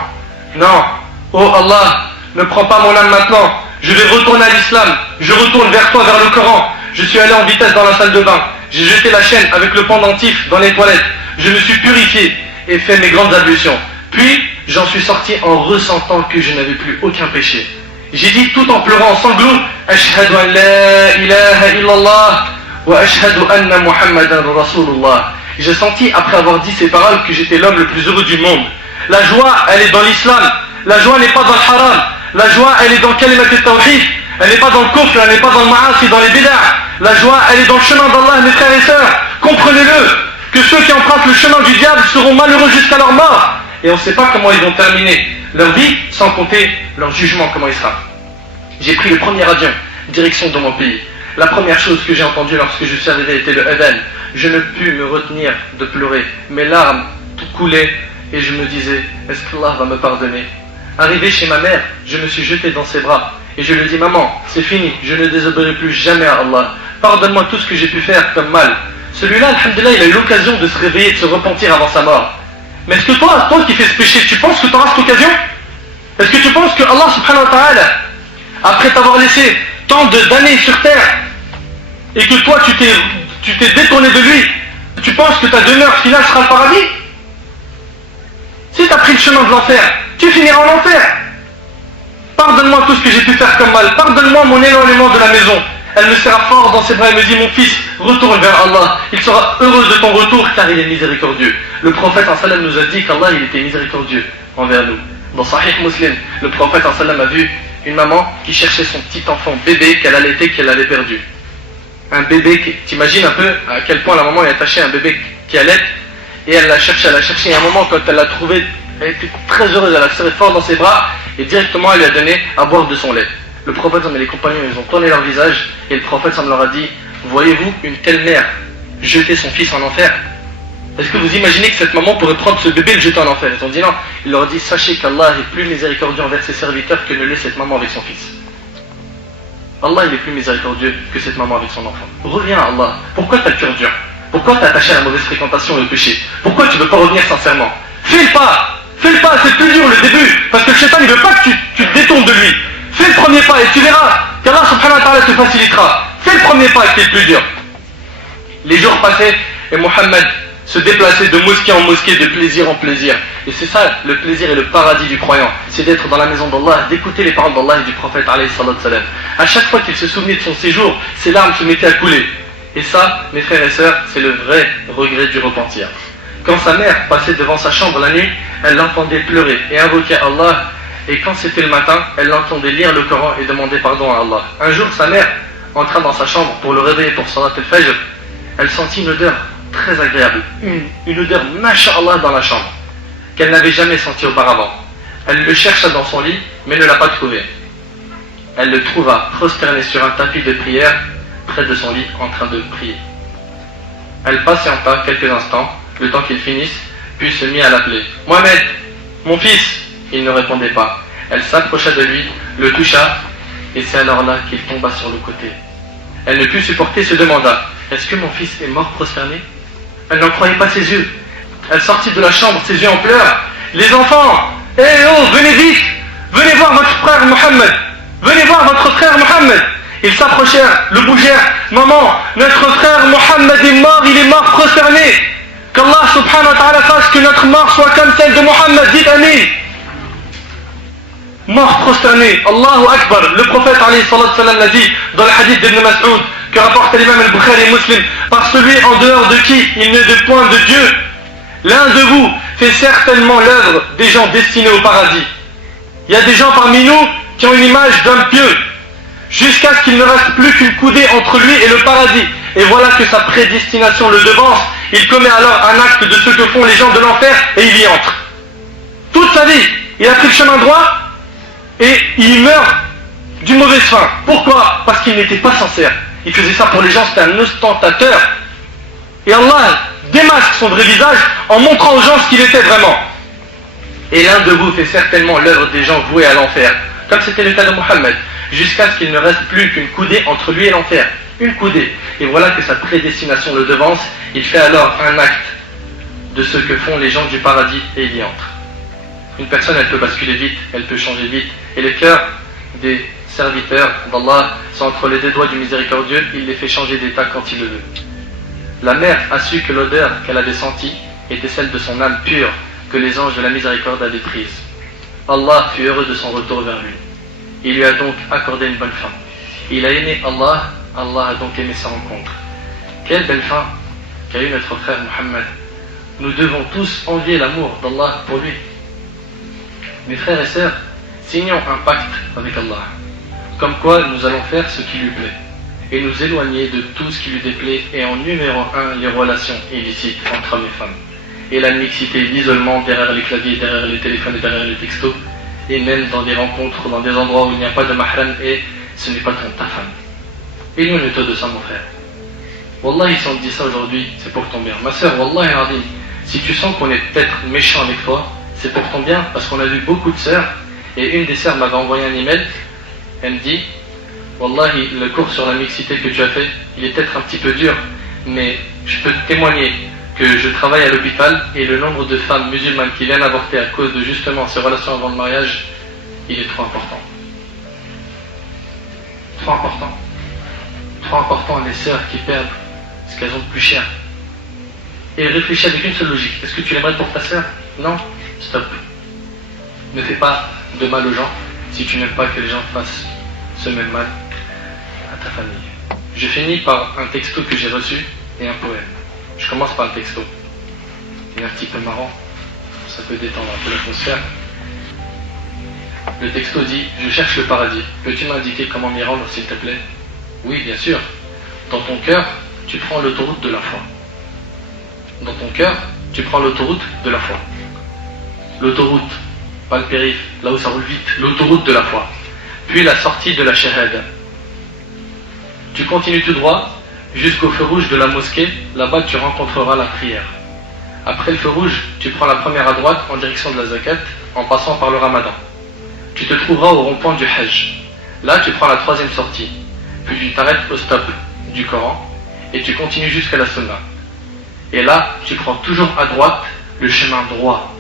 non, oh Allah, ne prends pas mon âme maintenant, je vais retourner à l'islam, je retourne vers toi, vers le Coran. Je suis allé en vitesse dans la salle de bain, j'ai jeté la chaîne avec le pendentif dans les toilettes, je me suis purifié et fait mes grandes ablutions. Puis, j'en suis sorti en ressentant que je n'avais plus aucun péché. J'ai dit tout en pleurant en sanglots, Ashhadu an la ilaha illallah wa ashhadu anna Muhammadan Rasulullah. J'ai senti, après avoir dit ces paroles, que j'étais l'homme le plus heureux du monde. La joie, elle est dans l'islam. La joie n'est pas dans le haram. La joie, elle est dans kalimat al-tawhid. Elle n'est pas dans le kufr, elle n'est pas dans le ma'asi, dans les bid'ah. La joie, elle est dans le chemin d'Allah, mes frères et sœurs. Comprenez-le, que ceux qui empruntent le chemin du diable seront malheureux jusqu'à leur mort. Et on ne sait pas comment ils vont terminer leur vie, sans compter leur jugement, comment il sera. J'ai pris le premier avion, direction dans mon pays. La première chose que j'ai entendue lorsque je suis arrivé était le adhan. Je ne pus me retenir de pleurer. Mes larmes tout coulaient et je me disais, est-ce qu'Allah va me pardonner? Arrivé chez ma mère, je me suis jeté dans ses bras et je lui ai dit, maman, c'est fini, je ne désobéirai plus jamais à Allah. Pardonne-moi tout ce que j'ai pu faire comme mal. Celui-là, alhamdoulilah, il a eu l'occasion de se réveiller, de se repentir avant sa mort. Mais est-ce que toi qui fais ce péché, tu penses que tu auras cette occasion? Est-ce que tu penses que Allah subhanahu wa ta'ala, après t'avoir laissé tant d'années sur terre, et que toi tu t'es détourné de lui, tu penses que ta demeure finale sera le paradis? Si tu as pris le chemin de l'enfer, tu finiras en enfer. Pardonne-moi tout ce que j'ai pu faire comme mal, pardonne-moi mon éloignement de la maison. Elle me serra fort dans ses bras et me dit, mon fils, retourne vers Allah, il sera heureux de ton retour car il est miséricordieux. Le prophète sallam nous a dit qu'Allah il était miséricordieux envers nous. Dans Sahih Muslim, le prophète sallam a vu une maman qui cherchait son petit enfant bébé qu'elle allaitait, qu'elle avait perdu. Un bébé, t'imagines un peu à quel point la maman est attachée à un bébé qui allait, et elle l'a cherché, et à un moment quand elle l'a trouvé, elle était très heureuse, elle l'a serré fort dans ses bras, et directement elle lui a donné à boire de son lait. Le prophète et les compagnons, ils ont tourné leur visage, et le prophète leur a dit, voyez-vous une telle mère jeter son fils en enfer? Est-ce que vous imaginez que cette maman pourrait prendre ce bébé et le jeter en enfer? Ils ont dit non. Il leur a dit, sachez qu'Allah est plus miséricordieux envers ses serviteurs que ne l'est cette maman avec son fils. Allah il est plus miséricordieux que cette maman avec son enfant. Reviens à Allah. Pourquoi tu as le cœur dur? Pourquoi tu es attaché à la mauvaise fréquentation et au péché? Pourquoi tu ne veux pas revenir sincèrement? Fais le pas. Fais le pas, c'est plus dur le début, parce que le shaitan ne veut pas que tu te détournes de lui. Fais le premier pas et tu verras qu'Allah subhanahu wa ta'ala te facilitera. Fais le premier pas qui est le plus dur. Les jours passaient et Mohammed se déplaçait de mosquée en mosquée, de plaisir en plaisir. Et c'est ça le plaisir et le paradis du croyant. C'est d'être dans la maison d'Allah, d'écouter les paroles d'Allah et du prophète alayhi salatu salam. À chaque fois qu'il se souvenait de son séjour, ses larmes se mettaient à couler. Et ça, mes frères et sœurs, c'est le vrai regret du repentir. Quand sa mère passait devant sa chambre la nuit, elle l'entendait pleurer et invoquer Allah. Et quand c'était le matin, elle l'entendait lire le Coran et demander pardon à Allah. Un jour, sa mère entra dans sa chambre pour le réveiller pour Salat al-Fajr. Elle sentit une odeur très agréable, une odeur masha'Allah dans la chambre, qu'elle n'avait jamais sentie auparavant. Elle le chercha dans son lit, mais ne l'a pas trouvé. Elle le trouva prosterné sur un tapis de prière, près de son lit, en train de prier. Elle patienta quelques instants, le temps qu'il finisse, puis se mit à l'appeler. « Mohamed, mon fils !» Il ne répondait pas. Elle s'approcha de lui, le toucha, et c'est alors là qu'il tomba sur le côté. Elle ne put supporter, se demanda « Est-ce que mon fils est mort prosterné ?» Elle n'en croyait pas ses yeux. Elle sortit de la chambre, ses yeux en pleurs. « Les enfants, venez vite, venez voir votre frère Mohammed, venez voir votre frère Mohammed !» Ils s'approchèrent, le bougèrent. « Maman, notre frère Mohammed est mort, il est mort prosterné. Qu'Allah subhanahu wa ta'ala fasse que notre mort soit comme celle de Mohammed, dites Amin. » Mort prosterné, Allahu Akbar. Le prophète alayhi salatu salam l'a dit dans le hadith d'Ibn Mas'ud que rapporte l'imam al-Bukhari et Muslim, par celui en dehors de qui il n'est de point de Dieu, l'un de vous fait certainement l'œuvre des gens destinés au paradis. Il y a des gens parmi nous qui ont une image d'homme pieux, jusqu'à ce qu'il ne reste plus qu'une coudée entre lui et le paradis. Et voilà que sa prédestination le devance. Il commet alors un acte de ce que font les gens de l'enfer et il y entre. Toute sa vie, il a pris le chemin droit et il meurt d'une mauvaise fin. Pourquoi ? Parce qu'il n'était pas sincère. Il faisait ça pour les gens, c'était un ostentateur. Et Allah démasque son vrai visage en montrant aux gens ce qu'il était vraiment. Et l'un de vous fait certainement l'œuvre des gens voués à l'enfer, comme c'était le cas de Mohammed, jusqu'à ce qu'il ne reste plus qu'une coudée entre lui et l'enfer. Une coudée. Et voilà que sa prédestination le devance. Il fait alors un acte de ce que font les gens du paradis et il y entre. Une personne, elle peut basculer vite, elle peut changer vite. Et les cœurs des serviteurs d'Allah sont entre les deux doigts du miséricordieux, il les fait changer d'état quand il le veut. La mère a su que l'odeur qu'elle avait sentie était celle de son âme pure que les anges de la miséricorde avaient prise. Allah fut heureux de son retour vers lui. Il lui a donc accordé une bonne fin. Il a aimé Allah, Allah a donc aimé sa rencontre. Quelle belle fin qu'a eu notre frère Mohammed. Nous devons tous envier l'amour d'Allah pour lui. Mes frères et sœurs, signons un pacte avec Allah, comme quoi nous allons faire ce qui lui plaît, et nous éloigner de tout ce qui lui déplaît, et en numéro 1, les relations illicites entre hommes et femmes, et la mixité, l'isolement derrière les claviers, derrière les téléphones et derrière les textos, et même dans des rencontres, dans des endroits où il n'y a pas de mahram, et ce n'est pas ta femme. Éloigne-toi de ça, mon frère. Wallahi, si on te dit ça aujourd'hui, c'est pour ton bien. Ma sœur, Wallahi Ardi, si tu sens qu'on est peut-être méchant avec toi, c'est pour ton bien, parce qu'on a vu beaucoup de sœurs, et une des sœurs m'avait envoyé un email, elle me dit, Wallahi, le cours sur la mixité que tu as fait, il est peut-être un petit peu dur, mais je peux te témoigner que je travaille à l'hôpital, et le nombre de femmes musulmanes qui viennent avorter à cause de justement ces relations avant le mariage, il est trop important. Trop important. Trop important les sœurs qui perdent ce qu'elles ont de plus cher. Et réfléchis avec une seule logique. Est-ce que tu l'aimerais pour ta sœur ? Non ? Stop. Ne fais pas de mal aux gens si tu n'aimes pas que les gens fassent ce même mal à ta famille. Je finis par un texto que j'ai reçu et un poème. Je commence par le texto. Il est un petit peu marrant, ça peut détendre un peu l'atmosphère. Le texto dit « Je cherche le paradis. Peux-tu m'indiquer comment m'y rendre s'il te plaît ?» Oui, bien sûr. Dans ton cœur, tu prends l'autoroute de la foi. Dans ton cœur, tu prends l'autoroute de la foi. L'autoroute, pas le périph', là où ça roule vite, l'autoroute de la foi. Puis la sortie de la shahada. Tu continues tout droit jusqu'au feu rouge de la mosquée, là-bas tu rencontreras la prière. Après le feu rouge, tu prends la première à droite en direction de la zakat, en passant par le ramadan. Tu te trouveras au rond-point du hajj. Là tu prends la troisième sortie. Puis tu t'arrêtes au stop du Coran et tu continues jusqu'à la sunna. Et là, tu prends toujours à droite le chemin droit,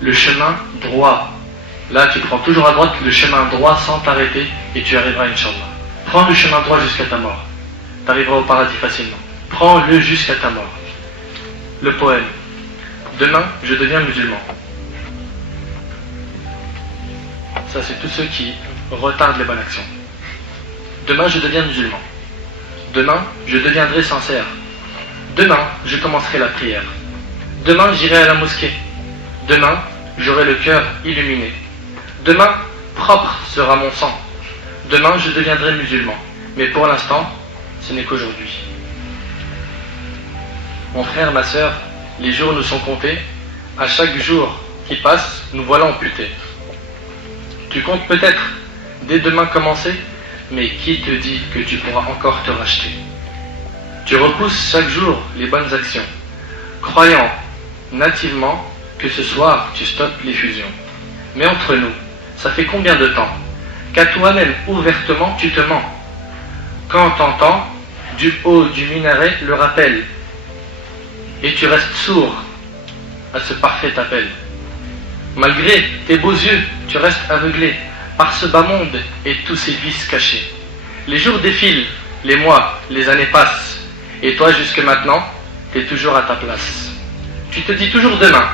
le chemin droit. Là, tu prends toujours à droite le chemin droit sans t'arrêter et tu arriveras, Inch'Allah. Prends le chemin droit jusqu'à ta mort. Tu arriveras au paradis facilement. Prends-le jusqu'à ta mort. Le poème. Demain, je deviens musulman. Ça, c'est tous ceux qui retardent les bonnes actions. Demain, je deviens musulman. Demain, je deviendrai sincère. Demain, je commencerai la prière. Demain, j'irai à la mosquée. Demain, j'aurai le cœur illuminé. Demain, propre sera mon sang. Demain, je deviendrai musulman. Mais pour l'instant, ce n'est qu'aujourd'hui. Mon frère, ma sœur, les jours nous sont comptés. À chaque jour qui passe, nous voilà amputés. Tu comptes peut-être dès demain commencer, mais qui te dit que tu pourras encore te racheter? Tu repousses chaque jour les bonnes actions, croyant nativement que ce soir tu stoppes les fusions. Mais entre nous, ça fait combien de temps qu'à toi-même ouvertement tu te mens? Quand t'entends du haut du minaret le rappel, et tu restes sourd à ce parfait appel. Malgré tes beaux yeux, tu restes aveuglé par ce bas monde et tous ses vices cachés. Les jours défilent, les mois, les années passent, et toi jusque maintenant, t'es toujours à ta place. Tu te dis toujours demain,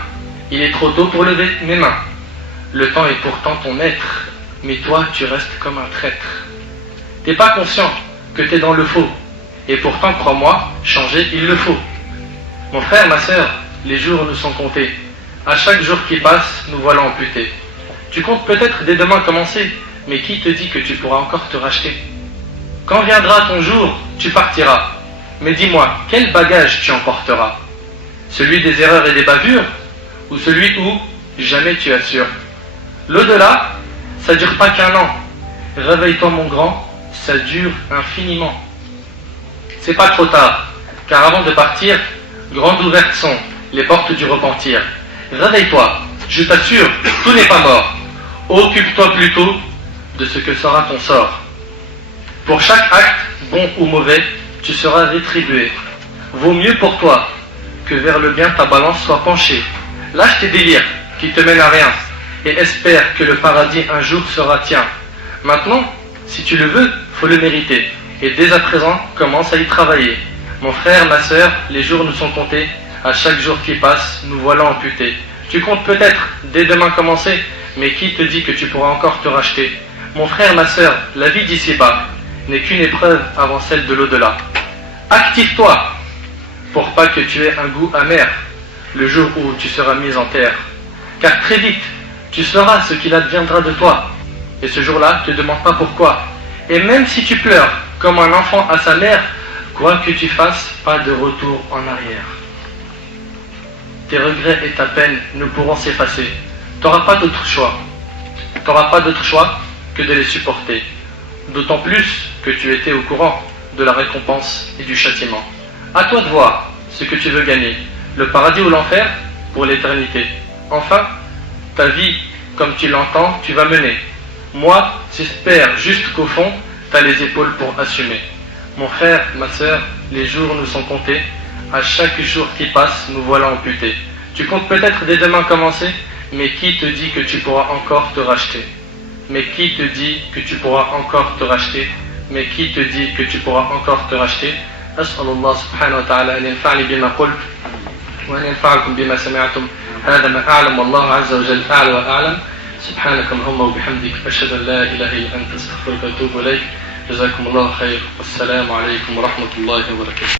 il est trop tôt pour lever mes mains. Le temps est pourtant ton maître, mais toi tu restes comme un traître. T'es pas conscient que t'es dans le faux, et pourtant crois-moi, changer il le faut. Mon frère, ma sœur, les jours nous sont comptés. À chaque jour qui passe, nous voilà amputés. Tu comptes peut-être dès demain commencer, mais qui te dit que tu pourras encore te racheter? Quand viendra ton jour, tu partiras. Mais dis-moi, quel bagage tu emporteras? Celui des erreurs et des bavures, ou celui où jamais tu assures? L'au-delà, ça dure pas qu'un an. Réveille-toi mon grand, ça dure infiniment. C'est pas trop tard, car avant de partir, grandes ouvertes sont les portes du repentir. Réveille-toi, je t'assure, tout n'est pas mort. Occupe-toi plutôt de ce que sera ton sort. Pour chaque acte, bon ou mauvais, tu seras rétribué. Vaut mieux pour toi que vers le bien ta balance soit penchée. Lâche tes délires qui te mènent à rien et espère que le paradis un jour sera tien. Maintenant, si tu le veux, faut le mériter. Et dès à présent, commence à y travailler. Mon frère, ma sœur, les jours nous sont comptés. À chaque jour qui passe, nous voilà amputés. Tu comptes peut-être dès demain commencer, mais qui te dit que tu pourras encore te racheter? Mon frère, ma sœur, la vie d'ici-bas n'est qu'une épreuve avant celle de l'au-delà. Active-toi pour pas que tu aies un goût amer le jour où tu seras mis en terre. Car très vite, tu sauras ce qu'il adviendra de toi. Et ce jour-là, ne te demande pas pourquoi. Et même si tu pleures comme un enfant à sa mère, quoi que tu fasses, pas de retour en arrière. Tes regrets et ta peine ne pourront s'effacer. Tu n'auras pas d'autre choix. Tu n'auras pas d'autre choix que de les supporter. D'autant plus que tu étais au courant de la récompense et du châtiment. À toi de voir ce que tu veux gagner, le paradis ou l'enfer pour l'éternité. Enfin, ta vie, comme tu l'entends, tu vas mener. Moi, j'espère juste qu'au fond, tu as les épaules pour assumer. Mon frère, ma sœur, les jours nous sont comptés. À chaque jour qui passe, nous voilà amputés. Tu comptes peut-être dès demain commencer, mais qui te dit que tu pourras encore te racheter? Mais qui te dit que tu pourras encore te racheter? Mais qui te dit que tu pourras encore te racheter? أسأل الله سبحانه وتعالى أن ينفعني بما قلت وأن ينفعكم بما سمعتم. هذا ما أعلم والله عز وجل أعلى وأعلم. سبحانك اللهم وبحمدك أشهد أن لا إله إلا أنت أستغفرك وأتوب إليك. جزاكم الله خير والسلام عليكم ورحمة الله وبركاته.